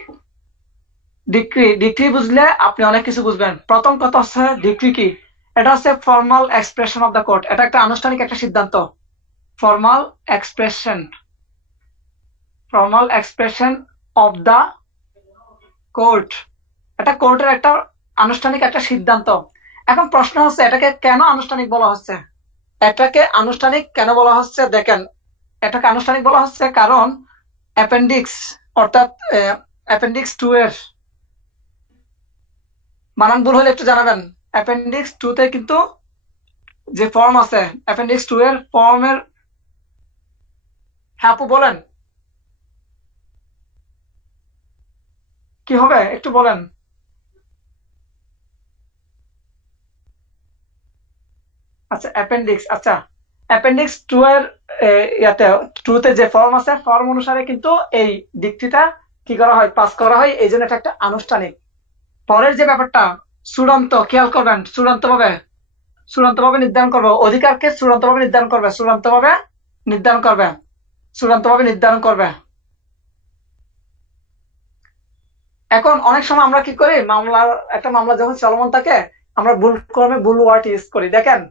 ডিক্রি বুঝলে আপনি অনেক কিছু বুঝবেন। প্রথম কথা হচ্ছে ডিক্রি কি? এটা হচ্ছে formal expression of the court. এটা একটা আনুষ্ঠানিক একটা সিদ্ধান্ত। Formal expression of the court, এটা কোর্টের একটা আনুষ্ঠানিক একটা সিদ্ধান্ত। এখন প্রশ্ন হচ্ছে এটাকে কেন আনুষ্ঠানিক বলা হচ্ছে? এটাকে আনুষ্ঠানিক কেন বলা হচ্ছে? দেখেন, এটাকে আনুষ্ঠানিক বলা হচ্ছে কারণ অ্যাপেন্ডিক্স, অর্থাৎ অ্যাপেন্ডিক্স 2 এর বানান ভুল হলে একটু জানাবেন। অ্যাপেন্ডিক্স 2 তে কিন্তু যে ফর্ম আছে, অ্যাপেন্ডিক্স 2 এর ফর্মের, হ্যাঁ আপু বলেন কি হবে একটু বলেন। আচ্ছা, অ্যাপেন্ডিক্স 2 এর ইয়াতে 2 তে যে ফর্ম আছে, ফর্ম অনুসারে কিন্তু এই ডিক্রিটা কি করা হয়, পাস করা হয়। এই জন্য এটা একটা আনুষ্ঠানিক। পরের যে ব্যাপারটা চূড়ান্ত, খেয়াল করবেন, চূড়ান্তভাবে নির্ধারণ করবে, অধিকারকে চূড়ান্তভাবে নির্ধারণ করবে। এখন অনেক সময় আমরা কি করি, একটা মামলা যখন চলমান থাকে, আমরা ভুল ওয়ার্ড ইউজ করি। দেখেন,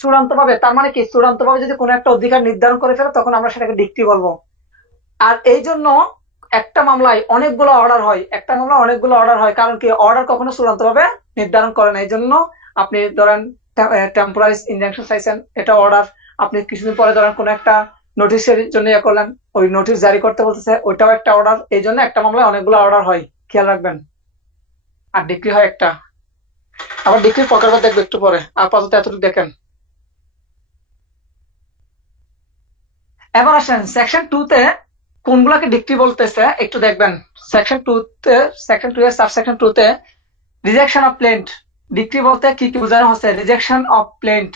চূড়ান্তভাবে তার মানে কি? চূড়ান্তভাবে যদি কোনো একটা অধিকার নির্ধারণ করে ফেলে তখন আমরা সেটাকে ডিক্রি বলবো। আর এই জন্য একটা মামলায় অনেকগুলো অর্ডার হয়, কারণ কি? অর্ডার কখনো চূড়ান্তভাবে নির্ধারণ করে না। এই জন্য আপনি ধরেন টেম্পোরারি ইনজাংশন চাইছেন, এটা অর্ডার। আপনি কিছুদিন পরে ধরেন কোনো একটা নোটিশের জন্য ইয়ে করলেন, ওই নোটিশ জারি করতে বলতেছে, ওইটাও একটা অর্ডার। এই জন্য একটা মামলায় অনেকগুলো অর্ডার হয়, খেয়াল রাখবেন। আর ডিক্রি হয় একটা। আবার ডিক্রির প্রকারভেদ দেখবো একটু পরে, আপাতত এতটুকু দেখেন। এবার আসেন সেকশন 2 তে কোনগুলাকে ডিক্রি বলতেছে একটু দেখবেন। সেকশন 2 এর সাবসেকশন 2 তে রিজেকশন অফ প্লেন্ট। ডিক্রি বলতে কি কি বোঝানো হচ্ছে? Rejection of plant.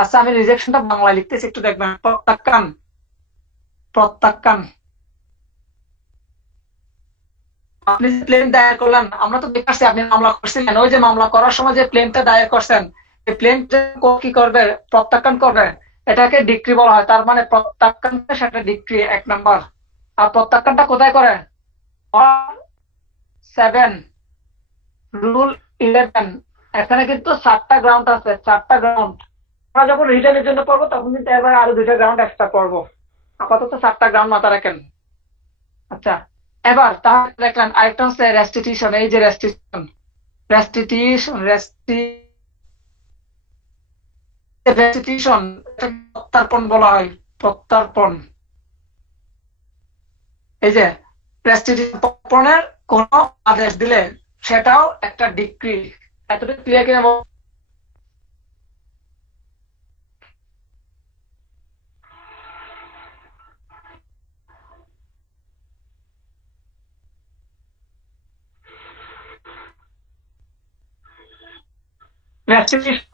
আচ্ছা, আমি রিজেকশনটা বাংলায় লিখতেছি, একটু দেখবেন। প্রত্যাখ্যান। আপনি যে প্লেন দায়ের করলেন, আমরা তো দেখতে পাচ্ছি আপনি মামলা করছিলেন। ওই যে মামলা করার সময় যে প্লেনটা দায়ের করছেন, এই প্লেন কি করবে? প্রত্যাখ্যান করবে। এটাকে ডিক্রি বলা হয়। তার মানে প্রত্যাখ্যান, সেটা ডিক্রি 1 নাম্বার। আর প্রত্যাখ্যানটা কোথায় করে? 7 রুল 11। এখানে কিন্তু 4টা গ্রাউন্ড আছে, 4টা গ্রাউন্ড। আমরা যখন রিটার্নের জন্য পড়বো তখন কিন্তু এবার আরো 2টা গ্রাউন্ড এক্সট্রা পড়বো। আপাতত 4টা গ্রাউন্ড মাথা রাখেন। আচ্ছা, এবার তাহলে দেখলেন আরেকটা হচ্ছে রেস্টিটিউশন। এই যে রেস্টিটিউশন প্রত্যার্পণ বলা হয়। প্রত্যার্পণ, এই যে রেস্টিটিউশনের কোন আদেশ দিলে সেটাও একটা ডিক্রি। এতটুকু ক্লিয়ার কিনা?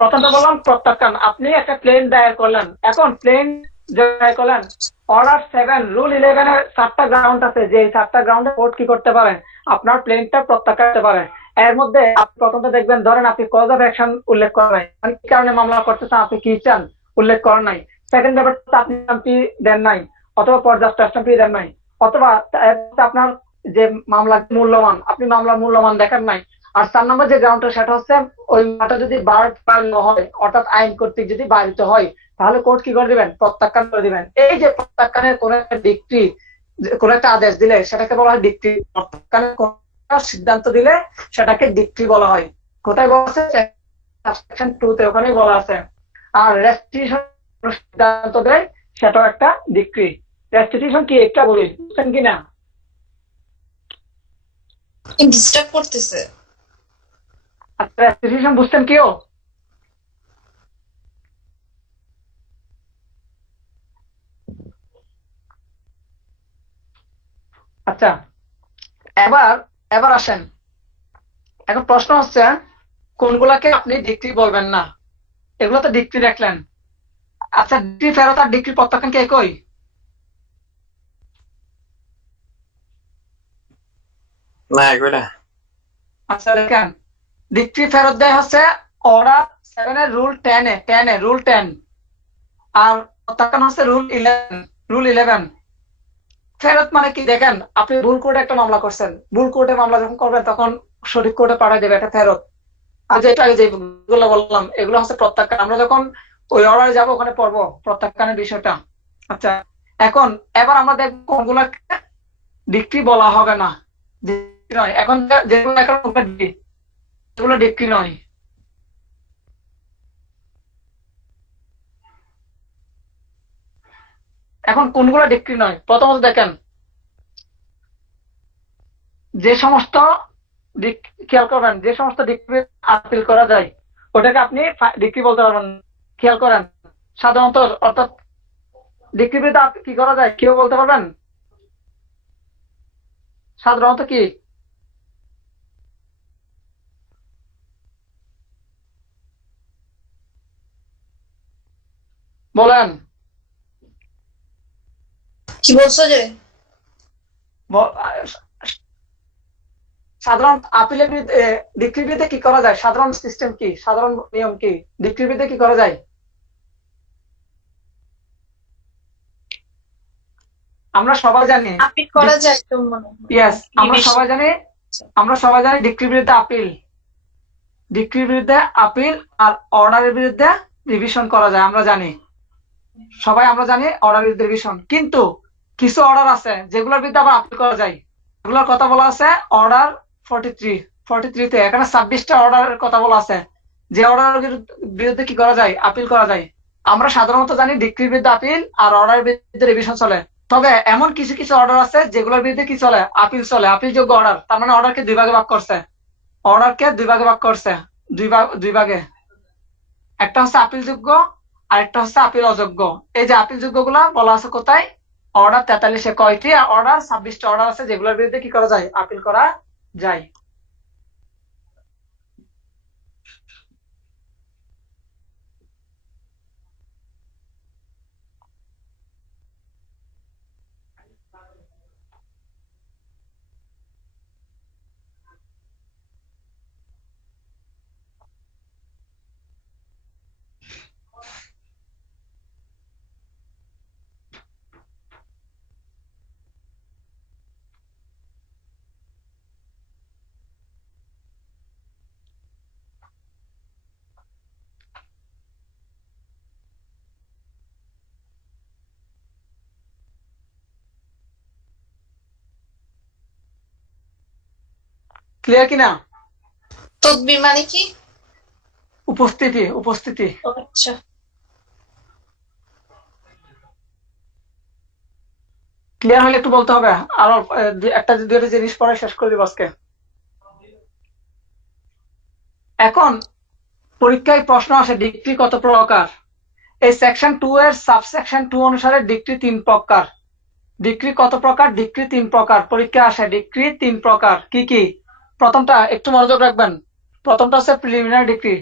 প্রথমটা বললাম প্রত্যাখ্যান। আপনি একটা প্লেন দায়ের করলেন, এখন প্লেন দায়ের করলেন, অর্ডার 7 রুল 11 এর 4টা গ্রাউন্ড আছে, যে 4টা গ্রাউন্ডে কোর্ট কি করতে পারে? আপনার প্লেনটা প্রত্যাখ্যান করতে পারে। এর মধ্যে আপনি প্রথমটা দেখবেন, ধরেন আপনি কজ অফ অ্যাকশন উল্লেখ করেন নাই, মানে কি কারণে মামলা করতে চান, আপনি কি চান উল্লেখ করেন নাই। সেকেন্ড ব্যাপারটা আপনি স্ট্যাম্পটি দেন নাই, অথবা পর্যাপ্ত স্ট্যাম্পটি দেন নাই, অথবা আপনার যে মামলা মূল্যমান, আপনি মামলার মূল্যমান দেখান নাই। আর 4 নম্বর যে গ্রাউন্ডটা, সেটা হচ্ছে ওই মামলাটা যদি বাড়ানো হয়, অর্থাৎ আইন কর্তৃক যদি বাড়িত হয়, তাহলে কোর্ট কি করে দিবেন? প্রত্যাখ্যান করে দিবেন। এই যে প্রত্যাখ্যানের কোন একটা ডিক্রি, কোন একটা আদেশ দিলে সেটাকে বলা হয় ডিক্রি। প্রত্যাখ্যানের কোন সিদ্ধান্ত দিলে সেটাকে ডিক্রি বলা হয়। কোথায় বলা আছে? সেকশন 2 তে ওখানে বলা আছে। আর রেস্টিটিউশন সিদ্ধান্ত দেয়, সেটাও একটা ডিক্রি। রেস্টিটিউশন কি একটা বলি, বুঝছেন কিনা? ডিস্টার্ব করতেছে। আচ্ছা, রেস্টিটিউশন বুঝছেন কেউ? আচ্ছা, এবার এবার আসেন, এখন প্রশ্ন হচ্ছে কোনগুলাকে আপনি ডিক্রি বলবেন না। এগুলো তো ডিক্রি রাখলেন। আচ্ছা, ডিক্রি ফেরত আর ডিক্রি প্রত্যাখ্যান কি একই? না একই না। আচ্ছা দেখেন, ডিক্রি ফেরত দেয় হচ্ছে অর্ডার 7 এর রুল 10 এ রুল 10, আর প্রত্যাখ্যান হচ্ছে রুল 11। ফেরত মানে কি দেখেন, আপনি ভুল কোর্টে একটা মামলা করছেন, ভুল কোর্টে মামলা যখন করবেন তখন সঠিক কোর্টে পাঠিয়ে দেবে, এটা ফেরত। আর যেটা আগে যেগুলো বললাম এগুলো হচ্ছে প্রত্যাখ্যান। আমরা যখন ওই অর্ডারে যাবো ওখানে পড়বো প্রত্যাখ্যানের বিষয়টা। আচ্ছা, এখন এবার আমরা দেখবো কোনগুলোকে ডিক্রি বলা হবে না, ডিক্রি নয়। এখন যেগুলো এখন এগুলো ডিক্রি নয়। এখন কোনগুলো ডিক্রি নয়, প্রথমত দেখেন, যে সমস্ত খেয়াল করবেন, যে সমস্ত ডিক্রি আপিল করা যায় ওটাকে আপনি ডিক্রি বলতে পারবেন। খেয়াল করেন, সাধারণত, অর্থাৎ ডিক্রি বিরুদ্ধে কি করা যায় কেউ বলতে পারবেন? সাধারণত কি বলেন? কি বলছো যে? ব- সাধারণ আপিলের বিরুদ্ধে, ডিক্রির বিরুদ্ধে কি করা যায়? সাধারণ সিস্টেম কি, সাধারণ নিয়ম কি, ডিক্রির বিরুদ্ধে কি করা যায়? আমরা সবাই জানি, আপিল করা যায় তো মনে হয়। ইয়েস, আমরা রিভিশন। সবাই জানি ডিক্রির বিরুদ্ধে আপিল, ডিক্রির বিরুদ্ধে আপিল আর অর্ডারের বিরুদ্ধে রিভিশন করা যায়। আমরা জানি, সবাই আমরা জানি অর্ডার বিরুদ্ধে রিভিশন। কিন্তু কিছু অর্ডার আছে যেগুলোর বিরুদ্ধে আবার আপিল করা যায়। এগুলোর কথা বলা আছে অর্ডার 43 তে। এখানে 26টা অর্ডারের কথা বলা আছে, যে অর্ডারের বিরুদ্ধে কি করা যায়? আপিল করা যায়। আমরা সাধারণত জানি ডিক্রির বিরুদ্ধে আপিল আর অর্ডারের বিরুদ্ধে রিভিশন চলে। তবে এমন কিছু কিছু অর্ডার আছে যেগুলোর বিরুদ্ধে কি চলে? আপিল চলে, আপিলযোগ্য অর্ডার। তার মানে অর্ডারকে দুই ভাগে ভাগ করছে, দুই ভাগে। একটা হচ্ছে আপিলযোগ্য আর একটা হচ্ছে আপিল অযোগ্য। এই যে আপিলযোগ্য গুলা বলা আছে কোথায়? অর্ডার 43-এ। কয়টি অর্ডার? 26টা অর্ডার আছে যেগুলোর বিরুদ্ধে কি করা যায়? আপিল করা যায়। ক্লিয়ার কিনা? তদবির মানে কি? উপস্থিতি। আচ্ছা। ক্লিয়ার হলে একটু বলতে হবে। আরো একটা দুইটা জিনিস পরে শেষ করে দিব আজকে। এখন পরীক্ষায় প্রশ্ন আসে ডিক্রি কত প্রকার। এই সেকশন 2 এর সাবসেকশন 2 অনুসারে ডিক্রি 3 প্রকার। ডিক্রি কত প্রকার? ডিক্রি 3 প্রকার। পরীক্ষা আসে ডিক্রি 3 প্রকার। কি কি? প্রথমটা একটু মনোযোগ রাখবেন, প্রথমটা হচ্ছে প্রিলিমিনারি ডিক্রি।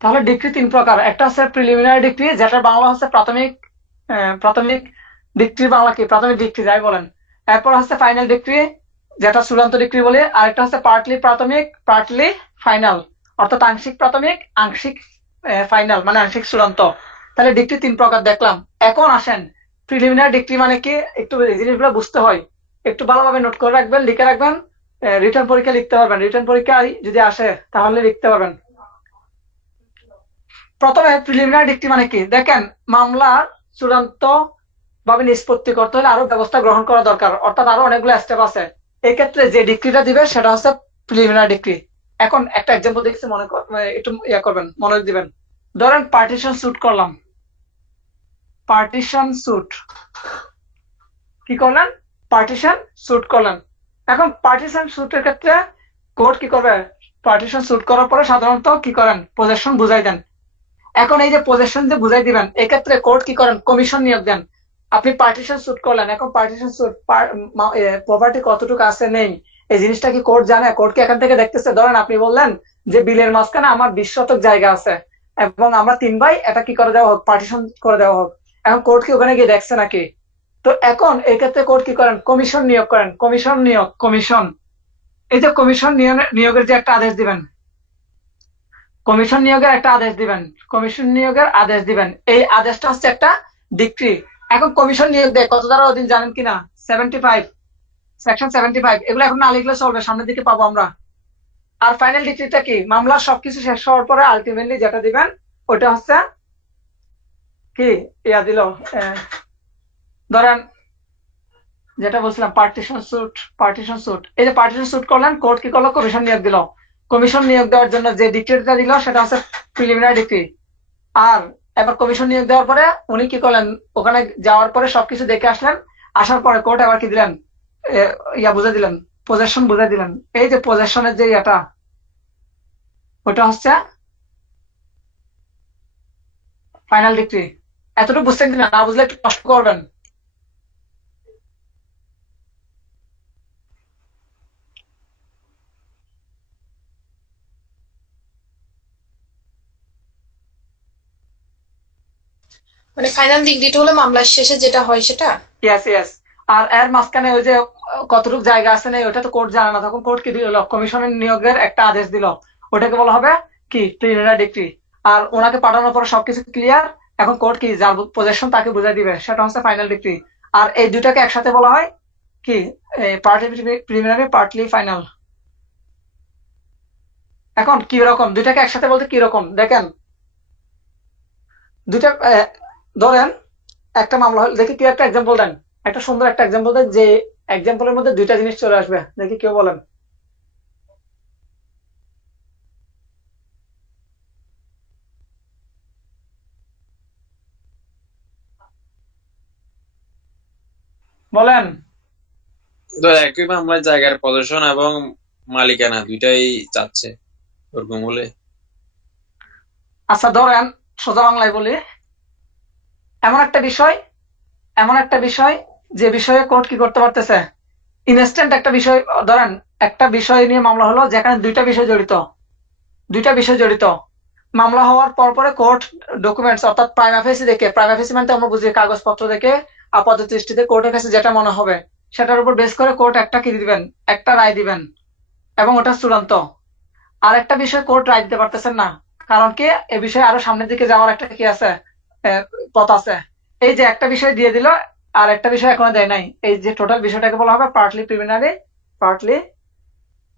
তাহলে ডিক্রি 3 প্রকার। একটা হচ্ছে প্রিলিমিনারি ডিক্রি, যেটা বাংলা হচ্ছে প্রাথমিক ডিক্রি। বাংলা কি? প্রাথমিক ডিক্রি যাই বলেন। এরপর হচ্ছে ফাইনাল ডিক্রি, যেটা চূড়ান্ত ডিক্রি বলে। আরেকটা হচ্ছে পার্টলি প্রাথমিক, পার্টলি ফাইনাল। অর্থাৎ আংশিক প্রাথমিক, আংশিক ফাইনাল মানে আংশিক চূড়ান্ত। তাহলে ডিগ্রি 3 প্রকার দেখলাম। এখন আসেন প্রিলিমিনারি ডিগ্রি মানে কি, একটু এই জিনিসগুলো বুঝতে হয়, একটু ভালোভাবে নোট করে রাখবেন, লিখে রাখবেন। রিটার্ন পরীক্ষা লিখতে পারবেন, রিটার্ন পরীক্ষা যদি আসে তাহলে লিখতে পারবেন। প্রথমে প্রিলিমিনারি ডিগ্রি মানে কি দেখেন, মামলার চূড়ান্ত ভাবে নিষ্পত্তি করতে হলে আরো ব্যবস্থা গ্রহণ করা দরকার, অর্থাৎ আরো অনেকগুলো স্টেপ আছে। এই ক্ষেত্রে যে ডিগ্রিটা দিবে সেটা হচ্ছে প্রিলিমিনারি ডিগ্রি। এখন একটা এক্সাম্পল দেখছি, একটু করবেন, মনোযোগ দিবেন। ধরেন পার্টিশন স্যুট করলাম, পার্টিশন স্যুট কি করলেন, পার্টিশন স্যুট করলেন। এখন পার্টিশন স্যুটের ক্ষেত্রে কোর্ট কি করবে, পার্টিশন স্যুট করার পরে সাধারণত কি করেন, পজেশন বুঝাই দেন। এখন এই যে পজেশন যে বুঝাই দিবেন, এক্ষেত্রে কোর্ট কি করেন, কমিশন নিয়োগ দেন। আপনি পার্টিশন স্যুট করলেন, এখন পার্টিশন স্যুট প্রপার্টি কতটুকু আছে নেই এই জিনিসটা কি কোর্ট জানে? কোর্ট কি এখান থেকে দেখতেছে? ধরেন আপনি বললেন যে বিলের মাঝখানে আমার 20 শতক জায়গা আছে এবং আমরা 3 ভাই, এটা কি করে দেওয়া হোক, পার্টিশন করে দেওয়া হোক। এখন কোর্ট কি ওখানে গিয়ে দেখছে নাকি? তো এখন এই ক্ষেত্রে কোর্ট কি করেন, কমিশন নিয়োগ করেন। কমিশন নিয়োগ, কমিশন, এই যে কমিশন নিয়োগের যে একটা আদেশ দিবেন, কমিশন নিয়োগের একটা আদেশ দিবেন, কমিশন নিয়োগের আদেশ দিবেন, এই আদেশটা হচ্ছে একটা ডিক্রি। এখন কমিশন নিয়োগ দেয় কত ধারা অধীন জানেন কিনা? 75, সেকশন 75। এগুলো এখন না লিখলে চলবে, সামনের দিকে পাবো আমরা। আর ফাইনাল ডিক্রিটা কি, মামলার সবকিছু শেষ হওয়ার পরে আলটিমেটলি যেটা দিবেন ওইটা হচ্ছে কি, দিল ধরেন যেটা বলছিলাম পার্টিশন স্যুট, পার্টিশন স্যুট। এই যে পার্টিশন স্যুট করলেন, কোর্ট কি করলো, কমিশন নিয়োগ দিল। কমিশন নিয়োগ দেওয়ার জন্য যে ডিক্রিটা দিল সেটা হচ্ছে প্রিলিমিনারি ডিক্রি। আর এবার কমিশন নিয়োগ দেওয়ার পরে উনি কি করলেন, ওখানে যাওয়ার পরে সবকিছু দেখে আসলেন, আসার পরে কোর্ট আবার কি দিলেন, বুঝে দিলেন, পজেশন বুঝে দিলেন। এই যে পজেশনের যে ওটা হচ্ছে ফাইনাল ডিক্রি। এতটুকু বুঝছেন কিনা? না বুঝলে একটু কষ্ট করবেন। মানে ফাইনাল ডিগ্রিটা হলো মামলার শেষে যেটা হয় সেটা। Yes yes. আর এর মাঝখানে ওই যে কতটুকু জায়গা আছে না, ওটা তো কোর্ট জানে না, তখন কোর্ট কি দিল, কমিশনের নিয়োগের একটা আদেশ দিল, ওটাকে বলা হবে কি, প্রিলিমিনারি ডিক্রি। আর ওনাকে পাঠানোর পরে সবকিছু ক্লিয়ার, এখন কোর্ট কি যার পজেশন তাকে বুঝাই দিবে, সেটা হচ্ছে ফাইনাল ডিক্রি। আর এই দুটাকে একসাথে বলা হয় কি, পার্টলি প্রিলিমিনারি, পার্টলি ফাইনাল। এখন কি রকম দুইটাকে একসাথে বলতে কি রকম দেখেন, দুইটা ধরেন একটা মামলা হল, দেখি কি একটা এক্সাম্পল দেন, একটা সুন্দর একটা এক্সাম্পল দেন, যে এক্সাম্পলের মধ্যে দুইটা জিনিস চলে আসবে, দেখি কেউ বলেন। বলেন। তো একই মামলায় জায়গার পজিশন এবং মালিকানা দুইটাই চাচ্ছে, ওরকম হলে। আচ্ছা ধরেন সোজা বাংলায় বলি, এমন একটা বিষয় যে বিষয়ে কোর্ট কি করতে পারতেছে, ইনস্ট্যান্ট একটা বিষয়, ধরেন একটা বিষয় নিয়ে মামলা হলো যেখানে দুইটা বিষয় জড়িত। মামলা হওয়ার পরে কোর্ট ডকুমেন্টস অর্থাৎ প্রাইমা ফেসি দেখে, প্রাইমা ফেসি মানে আমরা বুঝি কাগজপত্র দেখে আপাত দৃষ্টিতে কোর্টের কাছে যেটা মনে হবে সেটার উপর বেস করে কোর্ট একটা কি দিবেন, একটা রায় দিবেন, এবং ওটা চূড়ান্ত। আর একটা বিষয় কোর্ট রায় দিতে পারতেছেন না, কারণ কি এ বিষয়ে আরো সামনের দিকে যাওয়ার একটা কি আছে, পথ আছে। এই যে একটা বিষয় দিয়ে দিল আর একটা বিষয় এখনো দেয় নাই, এই যে টোটাল বিষয়টাকে বলা হবে পার্টলি প্রিলিমিনারি, পার্টলি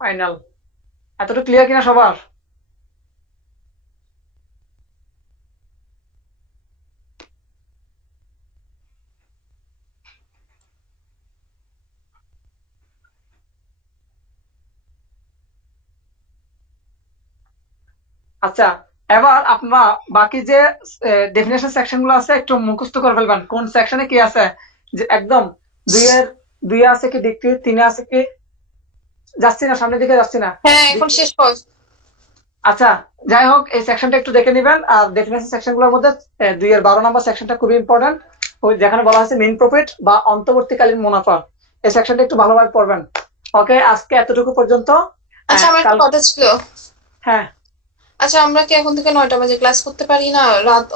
ফাইনাল। এতটুকু ক্লিয়ার কিনা সবার? আচ্ছা এবার আপনারা বাকি যে ডেফিনেশন সেকশন গুলো আছে একটু মুখস্থ করে ফেলবেন, কোন সেকশনে কি আছে। যে একদম দুইয়ে আছে কি ডিগ্রি, 3-এ আছে কি, যাচ্ছি না সামনের দিকে, যাচ্ছি না। হ্যাঁ এখন শেষ কর। আচ্ছা যাই হোক, এই সেকশনটা একটু দেখে নিবেন। আর ডেফিনেশন সেকশন গুলোর মধ্যে 2-এর 12 নম্বর সেকশনটা খুবই ইম্পর্টেন্ট, ওই যেখানে বলা হয়েছে মেইন প্রফিট বা অন্তর্বর্তীকালীন মুনাফা, এই সেকশনটা একটু ভালোভাবে পড়বেন। ওকে, আজকে এতটুকু পর্যন্ত। আচ্ছা আমার একটা কথা ছিল। হ্যাঁ আচ্ছা আমরা কি এখন থেকে 9টা বাজে ক্লাস করতে পারি না?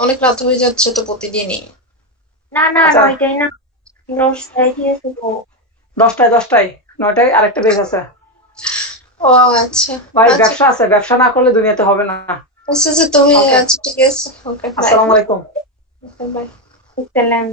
অনেক রাত হয়ে যাচ্ছে তো প্রতিদিনই। না না, আচ্ছা। 9টায় না, 10টায় দিয়েছে তো। 10টায় 9টায় আরেকটা বেশ আছে। ও আচ্ছা ভাই আচ্ছা ব্যবসা আছে, ব্যবসা না করলে দুনিয়াতে হবে না। আচ্ছা তুমি ওকে, আচ্ছা ঠিক আছে ওকে বাই আসসালামু আলাইকুম। বাই। আসসালাম।